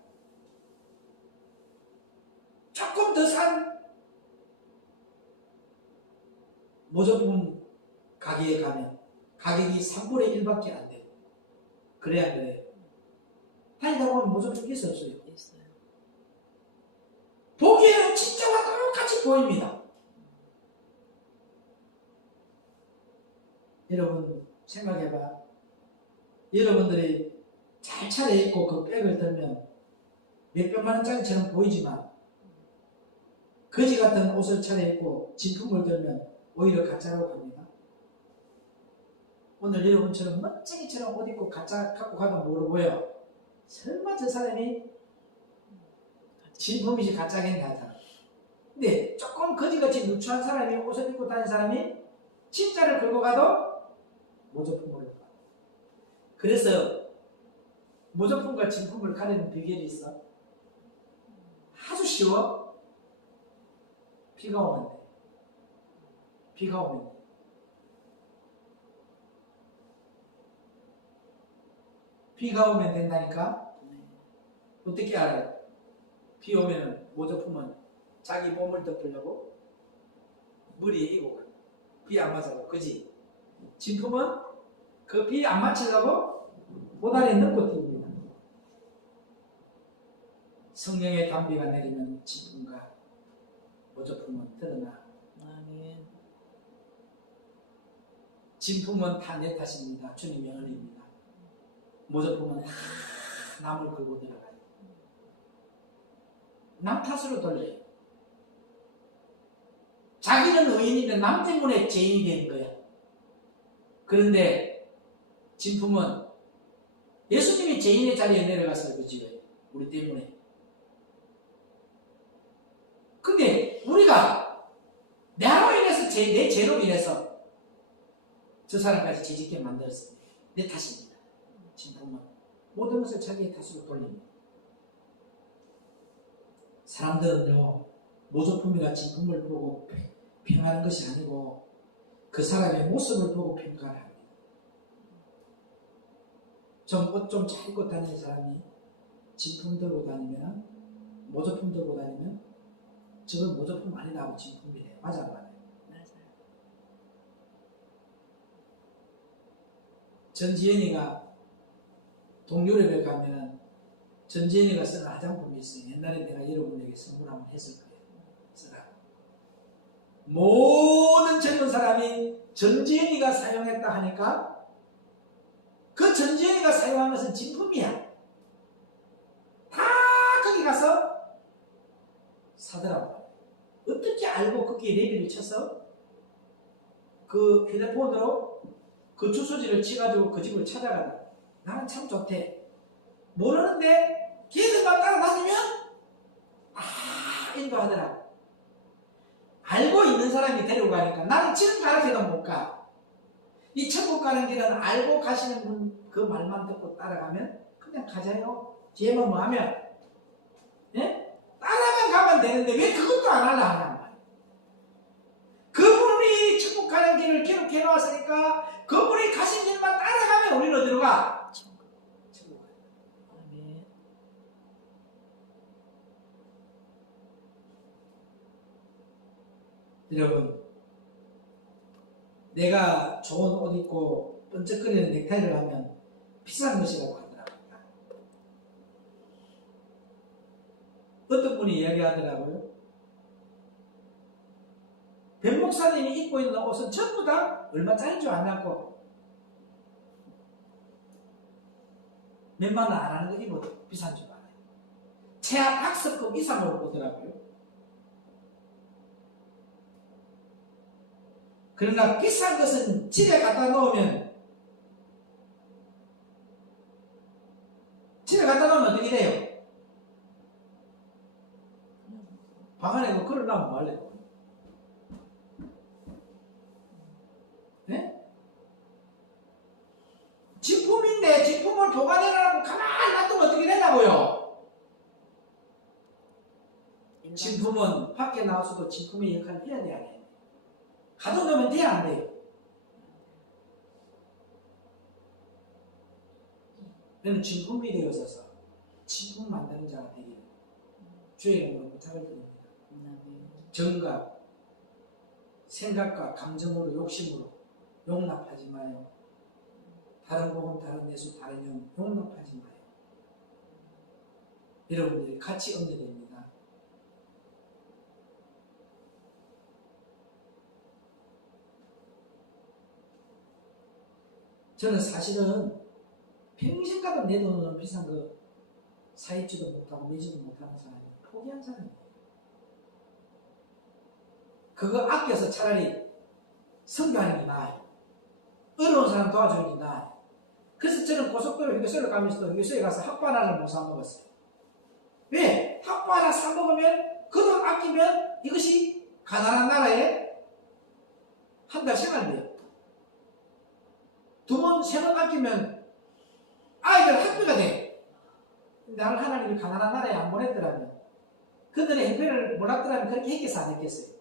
조금 더 산 모조품 가게에 가면 가격이 3분의 1밖에 안 돼요. 그래야 그래요. 다니다 보면 모조품이 있어요. 있어요. 보기에는 진짜와 보입니다. 여러분 생각해봐. 여러분들이 잘 차려입고 그 백을 들면 몇백만 원짜리처럼 보이지만 거지 같은 옷을 차려입고 진품을 들면 오히려 가짜라고 합니다. 오늘 여러분처럼 멋쟁이처럼 옷 입고 가짜 갖고 가도 뭐로 보여? 설마 저 사람이 진품이지 가짜겠냐 하잖아. 근데 조금 거지같이 누추한 사람이 옷을 입고 다니는 사람이 진짜를 긁고 가도 모조품으로 가. 그래서 모조품과 진품을 가리는 비결이 있어. 아주 쉬워. 비가 오면 돼. 비가 오면 돼. 비가 오면 된다니까? 어떻게 알아요? 비 오면 모조품은 자기 몸을 덮으려고 머리에 이고 비 안 맞아도 그지? 진품은 그 비 안 맞추려고 보다리에 넣고 띄웁니다. 성령의 단비가 내리면 진품과 모조품은 드러나. 아멘. 진품은 다 내 탓입니다. 주님의 은혜입니다. 모조품은 남을 긁고 들어가요. 남 탓으로 돌려요. 자기는 의인인데 남 때문에 죄인이 되는 거야. 그런데 진품은 예수님이 죄인의 자리에 내려가서 그지요. 우리 때문에. 근데 우리가 나로 인해서 내 죄로 인해서 저 사람까지 죄짓게 만들었습니다. 내 탓입니다. 진품은 모든 것을 자기의 탓으로 돌립니다. 사람들은요 모조품이나 진품을 보고 평하는 것이 아니고 그 사람의 모습을 보고 평가를 합니다. 옷 좀 잘 입고 다니는 사람이 진품 들고 다니면 모조품 들고 다니면 저건 모조품 아니다 하고 진품이래. 맞아 안 맞아요? 맞아요. 전지현이가 동유럽에 가면은 전지현이가 쓰는 화장품이 있어요. 옛날에 내가 여러분에게 선물 한번 했을 거예요. 쓰라. 모든 젊은 사람이 전지현이가 사용했다 하니까 그 전지현이가 사용한 것은 진품이야. 다 거기 가서 사더라고. 어떻게 알고 거기에 내비를 쳐서 그 휴대폰으로 그 주소지를 치가지고 그 집을 찾아가다. 나는 참 좋대. 모르는데 걔들만 따라다니면 인도하더라. 알고 있는 사람이 데리고 가니까 나는 지금 가르쳐도 못 가. 이 천국 가는 길은 알고 가시는 분 그 말만 듣고 따라가면 그냥 가자요. 뒤에만 뭐 하면 예? 따라만 가면 되는데 왜 그것도 안 하려 하냐 말이야. 그분이 천국 가는 길을 기록해 놓았으니까 그분이 가신 길만 따라가면 우리는 어디로 가? 천국 가요. 아멘. 여러분, 내가 좋은 옷 입고 번쩍거리는 넥타이를 하면 비싼 것이라고 하더라고요. 어떤 분이 이야기하더라고요. 변 목사님이 입고 있는 옷은 전부 다 얼마짜리인 줄 아냐고. 몇만 원 안 하는 거 입어도 비싼 줄 알아요. 최하 박스급 이상으로 보더라고요. 그러나 비싼 것은 집에 갖다 놓으면 어떻게 돼요? 방 안에 걸어놔면 뭐 할래요? 네? 진품인데 진품을 보관해라고 가만히 놔두면 어떻게 되냐고요? 진품은 밖에 나와서도 진품의 역할을 해야 돼, 안 해? 가둬놓으면 돼야 안 돼요? 저는 진품이 되어서서 진품 만드는 자가 되기를 주의 이름으로 부탁을 드립니다. 정과 생각과 감정으로 욕심으로 용납하지 마요. 다른 복음, 다른 예수, 다른 영 용납하지 마요. 여러분들이 같이 얻는 됩니다. 저는 사실은 평생 가도 내 돈은 비싼 거 사입지도 못하고 내지도 못하는 사람이 포기한 사람이에요. 그거 아껴서 차라리 선교하는 게 나아요. 어려운 사람 도와주는 게 나아요. 그래서 저는 고속도로 휴게소를 가면서도 휴게소에 가서 핫바 하나를 못 사 먹었어요. 왜? 핫바 하나 사 먹으면 그 돈 아끼면 이것이 가난한 나라에 한 달 생활비예요. 두 번, 세 번 아끼면 아이들 학비가 돼. 나를 하나님이 가난한 나라에 안 보냈더라면, 그들의 형편을 몰랐더라면 그렇게 했겠어, 안 했겠어요?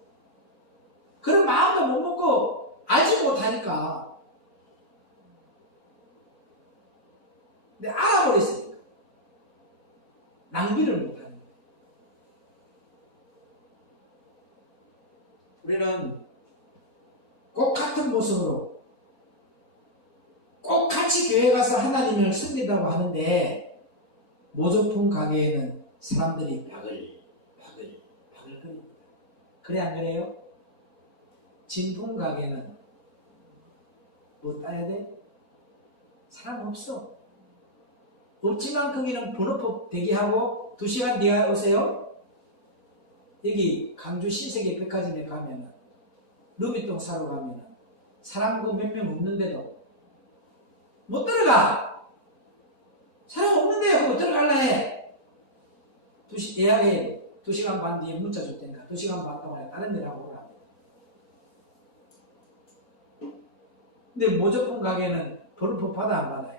그런 마음도 못 먹고 알지 못하니까. 근데 알아버렸으니까. 낭비를 못하는 거예요. 우리는 꼭 같은 모습으로 꼭 같이 교회 가서 하나님을 섬긴다고 하는데 모조품 가게에는 사람들이 바글바글거립니다. 그래 안 그래요? 진품 가게는 뭐 따야 돼? 사람 없어. 없지만 거기는 번호표 대기하고 2시간 뒤에 오세요. 여기 강주 신세계 백화점에 가면은 루비통 사러 가면은 사람 그 몇 명 없는데도 못 들어가. 사람 없는데 그거 들어갈라 해. 예약에 2시간 반 뒤에 문자 줄 테니까 2시간 반 동안에 다른 데라고 오라. 근데 모조품 가게는 번호표 받아 안 받아요?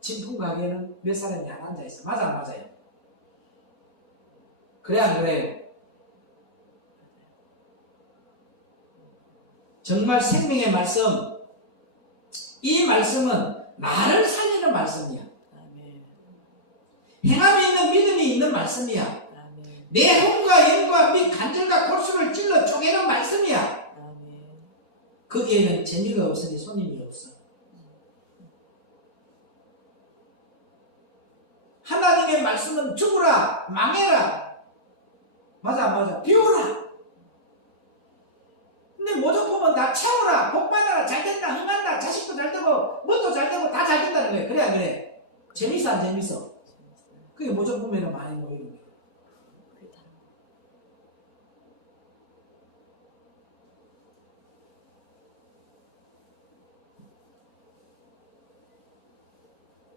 진품 가게는 몇 사람이 안 앉아있어. 맞아 안 맞아요? 그래 안 그래요? 정말 생명의 말씀, 이 말씀은 나를 살리는 말씀이야. 행함이 있는 믿음이 있는 말씀이야. 내 혼과 영과 및 간절과 골수를 찔러 쪼개는 말씀이야. 거기에는 재미가 없으니 손님이 없어. 하나님의 말씀은 죽으라, 망해라. 맞아, 맞아. 비우라. 근데 모조품은 다 채워라, 복 받아라, 잘 된다, 흥한다, 자식도 잘 되고, 뭐도 잘 되고, 다 잘 된다는 거예요. 그래, 안 그래? 재밌어, 안 재밌어? 그게 모조품에는 많이 모이는 거예요.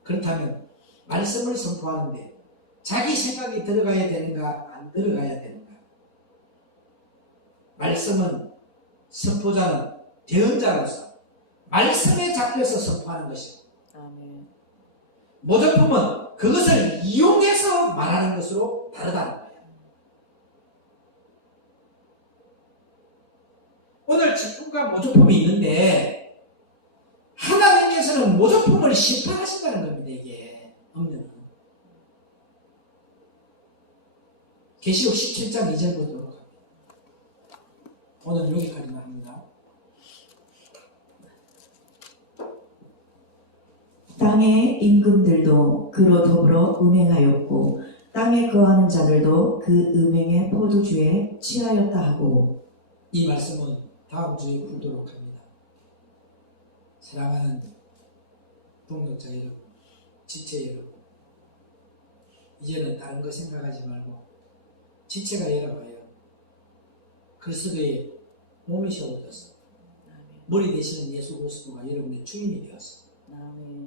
그렇다면, 말씀을 선포하는데, 자기 생각이 들어가야 되는가, 안 들어가야 되는가? 말씀은 선포자는 대언자로서 말씀에 잡혀서 선포하는 것이고, 모조품은 그것을 이용해서 말하는 것으로 다르다는 거예요. 오늘 진품과 모조품이 있는데 하나님께서는 모조품을 심판하신다는 겁니다. 이게 없는 계시록 17장 2절 보도록 합니다. 오늘 여기까지만 합니다. 땅의 임금들도 그로 더불어 음행하였고 땅에 거하는 자들도 그 음행의 포도주에 취하였다 하고. 이 말씀은 다음 주에 풀도록 합니다. 사랑하는 동역자 여러분, 지체 여러분, 이제는 다른 거 생각하지 말고 지체가 열어봐요. 그리스도의 몸이 세워졌어. 머리 되시는 예수 그리스도가 여러분의 주인이 되었어.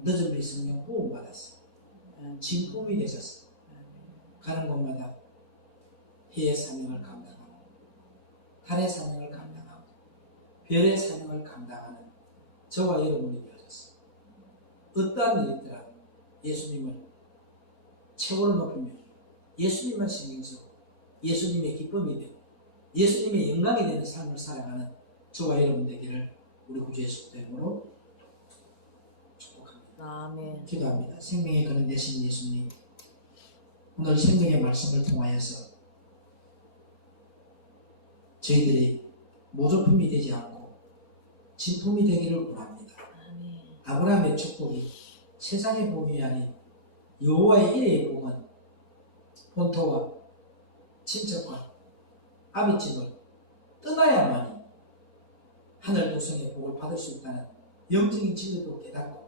늦은 비 성령 호흡 받았어. 진품이 되셨어. 가는 곳마다 해의 사명을 감당하고 달의 사명을 감당하고 별의 사명을 감당하는 저와 여러분이 되어졌어. 어떠한 일이 있더라도 예수님을 최고로 높이며 예수님만 신경 쓰고 예수님의 기쁨이 되고 예수님의 영광이 되는 삶을 살아가는 저와 여러분 되기를 우리 구주 예수 이름으로 축복합니다. 아멘. 기도합니다. 생명의 근원 되신 예수님, 오늘 생명의 말씀을 통하여서 저희들이 모조품이 되지 않고 진품이 되기를 원합니다. 아브라함의 축복이 세상의 복이 아닌 여호와의 일의 복은 본토와 친척과 아비집을 떠나야만이 하늘 도성의 복을 받을 수 있다는 영적인 진리도 깨닫고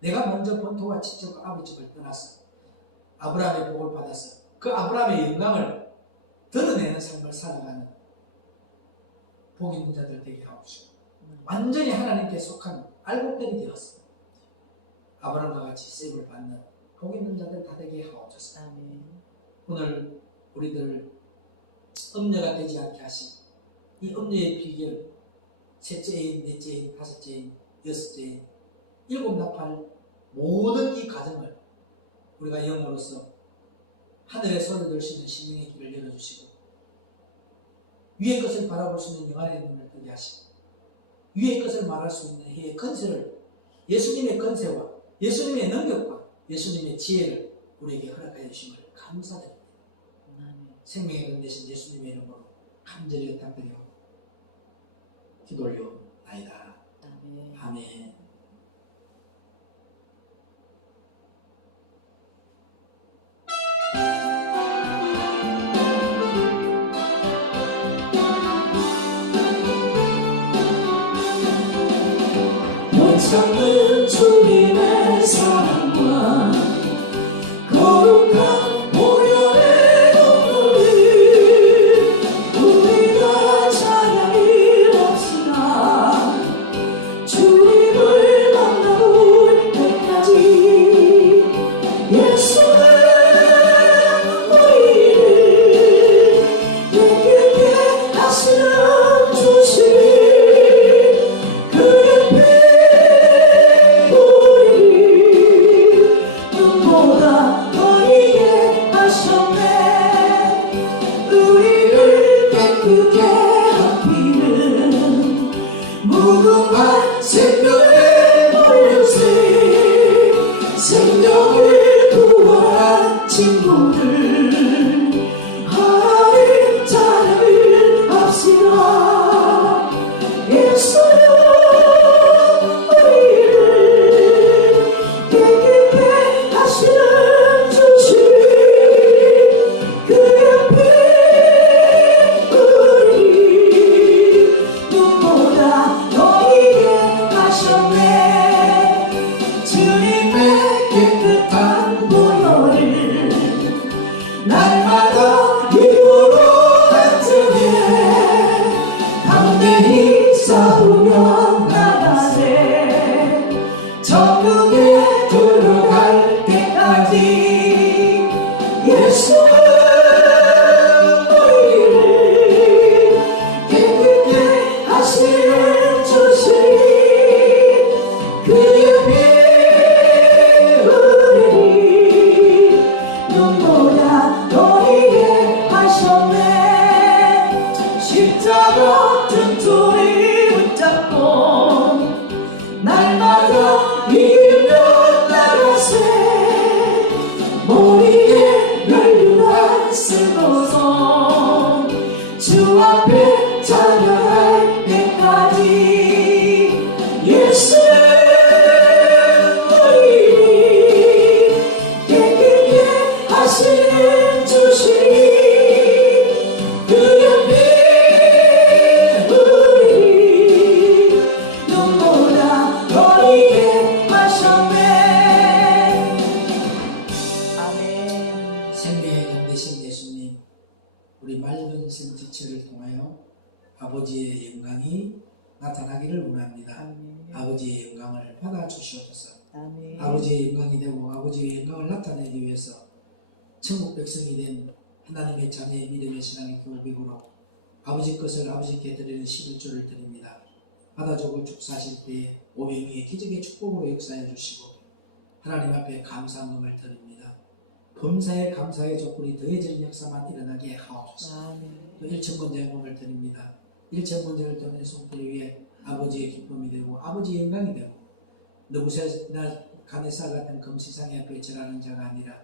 내가 먼저 본토와 친척과 아버지 집을 떠나서 아브라함의 복을 받아서 그 아브라함의 영광을 드러내는 삶을 살아가는 복 있는 자들 되게 하옵시고 완전히 하나님께 속한 알곡들이 되었습니다. 아브라함과 같이 쓰임을 받는 복 있는 자들 다 되게 하옵소서. 아멘. 오늘 우리들 음녀가 되지 않게 하신 이 음녀의 비결, 셋째인, 넷째인, 다섯째인, 여섯째인, 일곱 나팔 모든 이 과정을 우리가 영으로서 하늘의 소리를 들 수 있는 심령의 길을 열어주시고 위의 것을 바라볼 수 있는 영안의 눈을 뜨게 하시고 위의 것을 말할 수 있는 해의 건세를 예수님의 건세와 예수님의 능력과 예수님의 지혜를 우리에게 허락하여 주심을 감사드립니다. 생명의 근 대신 예수님의 이름으로 간절히 부탁드려 기도 올려나이다. 아멘. 아멘. 참는 주님의 사랑과 거룩한 보혈의 눈물을 우리가 찬양히 합시다. 주님을 만나올 때까지 예수는 우리를 깨끗게 하시는 주신 무궁한 생명의 보혈새 생명을 구원한 친구들 하나님 찬양을 합시다. 예수여 우리를 깨끗게 하시는 주신 그 옆에 우리 눈보다 너희에게 하셨네. 주님의 깨끗한 보혈을 날마다 입으로 간증해 담대히 싸우며 나가세. 천국에 들어갈 때까지 예수는 우리를 깨끗게 하시는 주신 그 옆에 우리 눈보다 너희에게 하셨네. 십자가 등불이 붙잡고 날마다 이으며 나가세. 머리에 면류관 쓰고서 주 앞에 찬양할 때까지 예수는 우리를 깨끗게 하시는 주신 그 옆에 우리 눈보다 너희에게 하셨네. 아멘. 생명의 근 대신 예수님 우리 맑은 생지체를 통하여 아버지의 영광이 나타나기를 원합니다. 아멘. 아버지의 영광을 받아 주시옵소서. 아멘. 아버지의 영광이 되고 아버지의 영광을 나타내기 위해서 천국 백성이 된 하나님의 자녀의 믿음의 신앙의 교육으로 아버지 것을 아버지께 드리는 11조를 드립니다. 받아주고 축사하실 때에 오병이의 기적의 축복으로 역사해 주시고 하나님 앞에 감사함을 드립니다. 범사에 감사의 조건이 더해지는 역사만 일어나게 하옵소서. 아멘. 또 일천번째 영광을 드립니다. 일천번째를 통해 손길 위에 아버지의 기쁨이 되고 아버지의 영광이 되고 느부갓네살 가네살 같은 금시상에 앞에 절하는 자가 아니라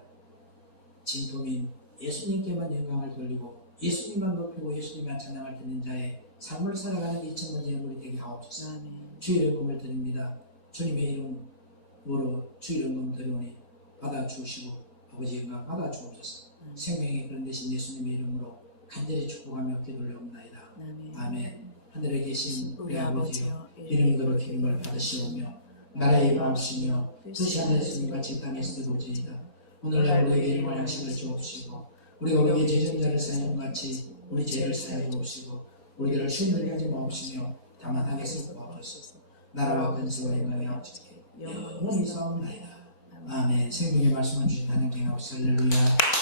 진품인 예수님께만 영광을 돌리고 예수님만 높이고 예수님만 찬양을 드리는 자의 삶을 살아가는 일천번째 영광이 되게 하옵소서. 아멘. 주의 영광을 드립니다. 주님의 이름으로 주의 영광 드리오니 받아주시고 아버지의 영광 받아주옵소서. 생명의 그런 대신 예수님의 이름으로 간절히 축복하며 기도를 올려옵나이다. 아멘. 아멘. 하늘에 계신 우리 아버지여 이름이 거룩히 힘을 받으시오며 나라의 마음이시며 뜻이 하늘에서 이같이 땅에서 이루어지이다. 오늘날 우리에게 일용할 양식을 주옵시고 우리가 우리에게 죄전자를 사하는 것 같이 우리 죄를 사하여 주옵시고 우리들을 시험에 하지 마옵시며 다만 악에서 구하옵소서. 나라와 근세와 영광이 아버지께 영원히 싸움나이다. 아멘. 생명의 말씀을 주신 하나님 아버지 할렐루야.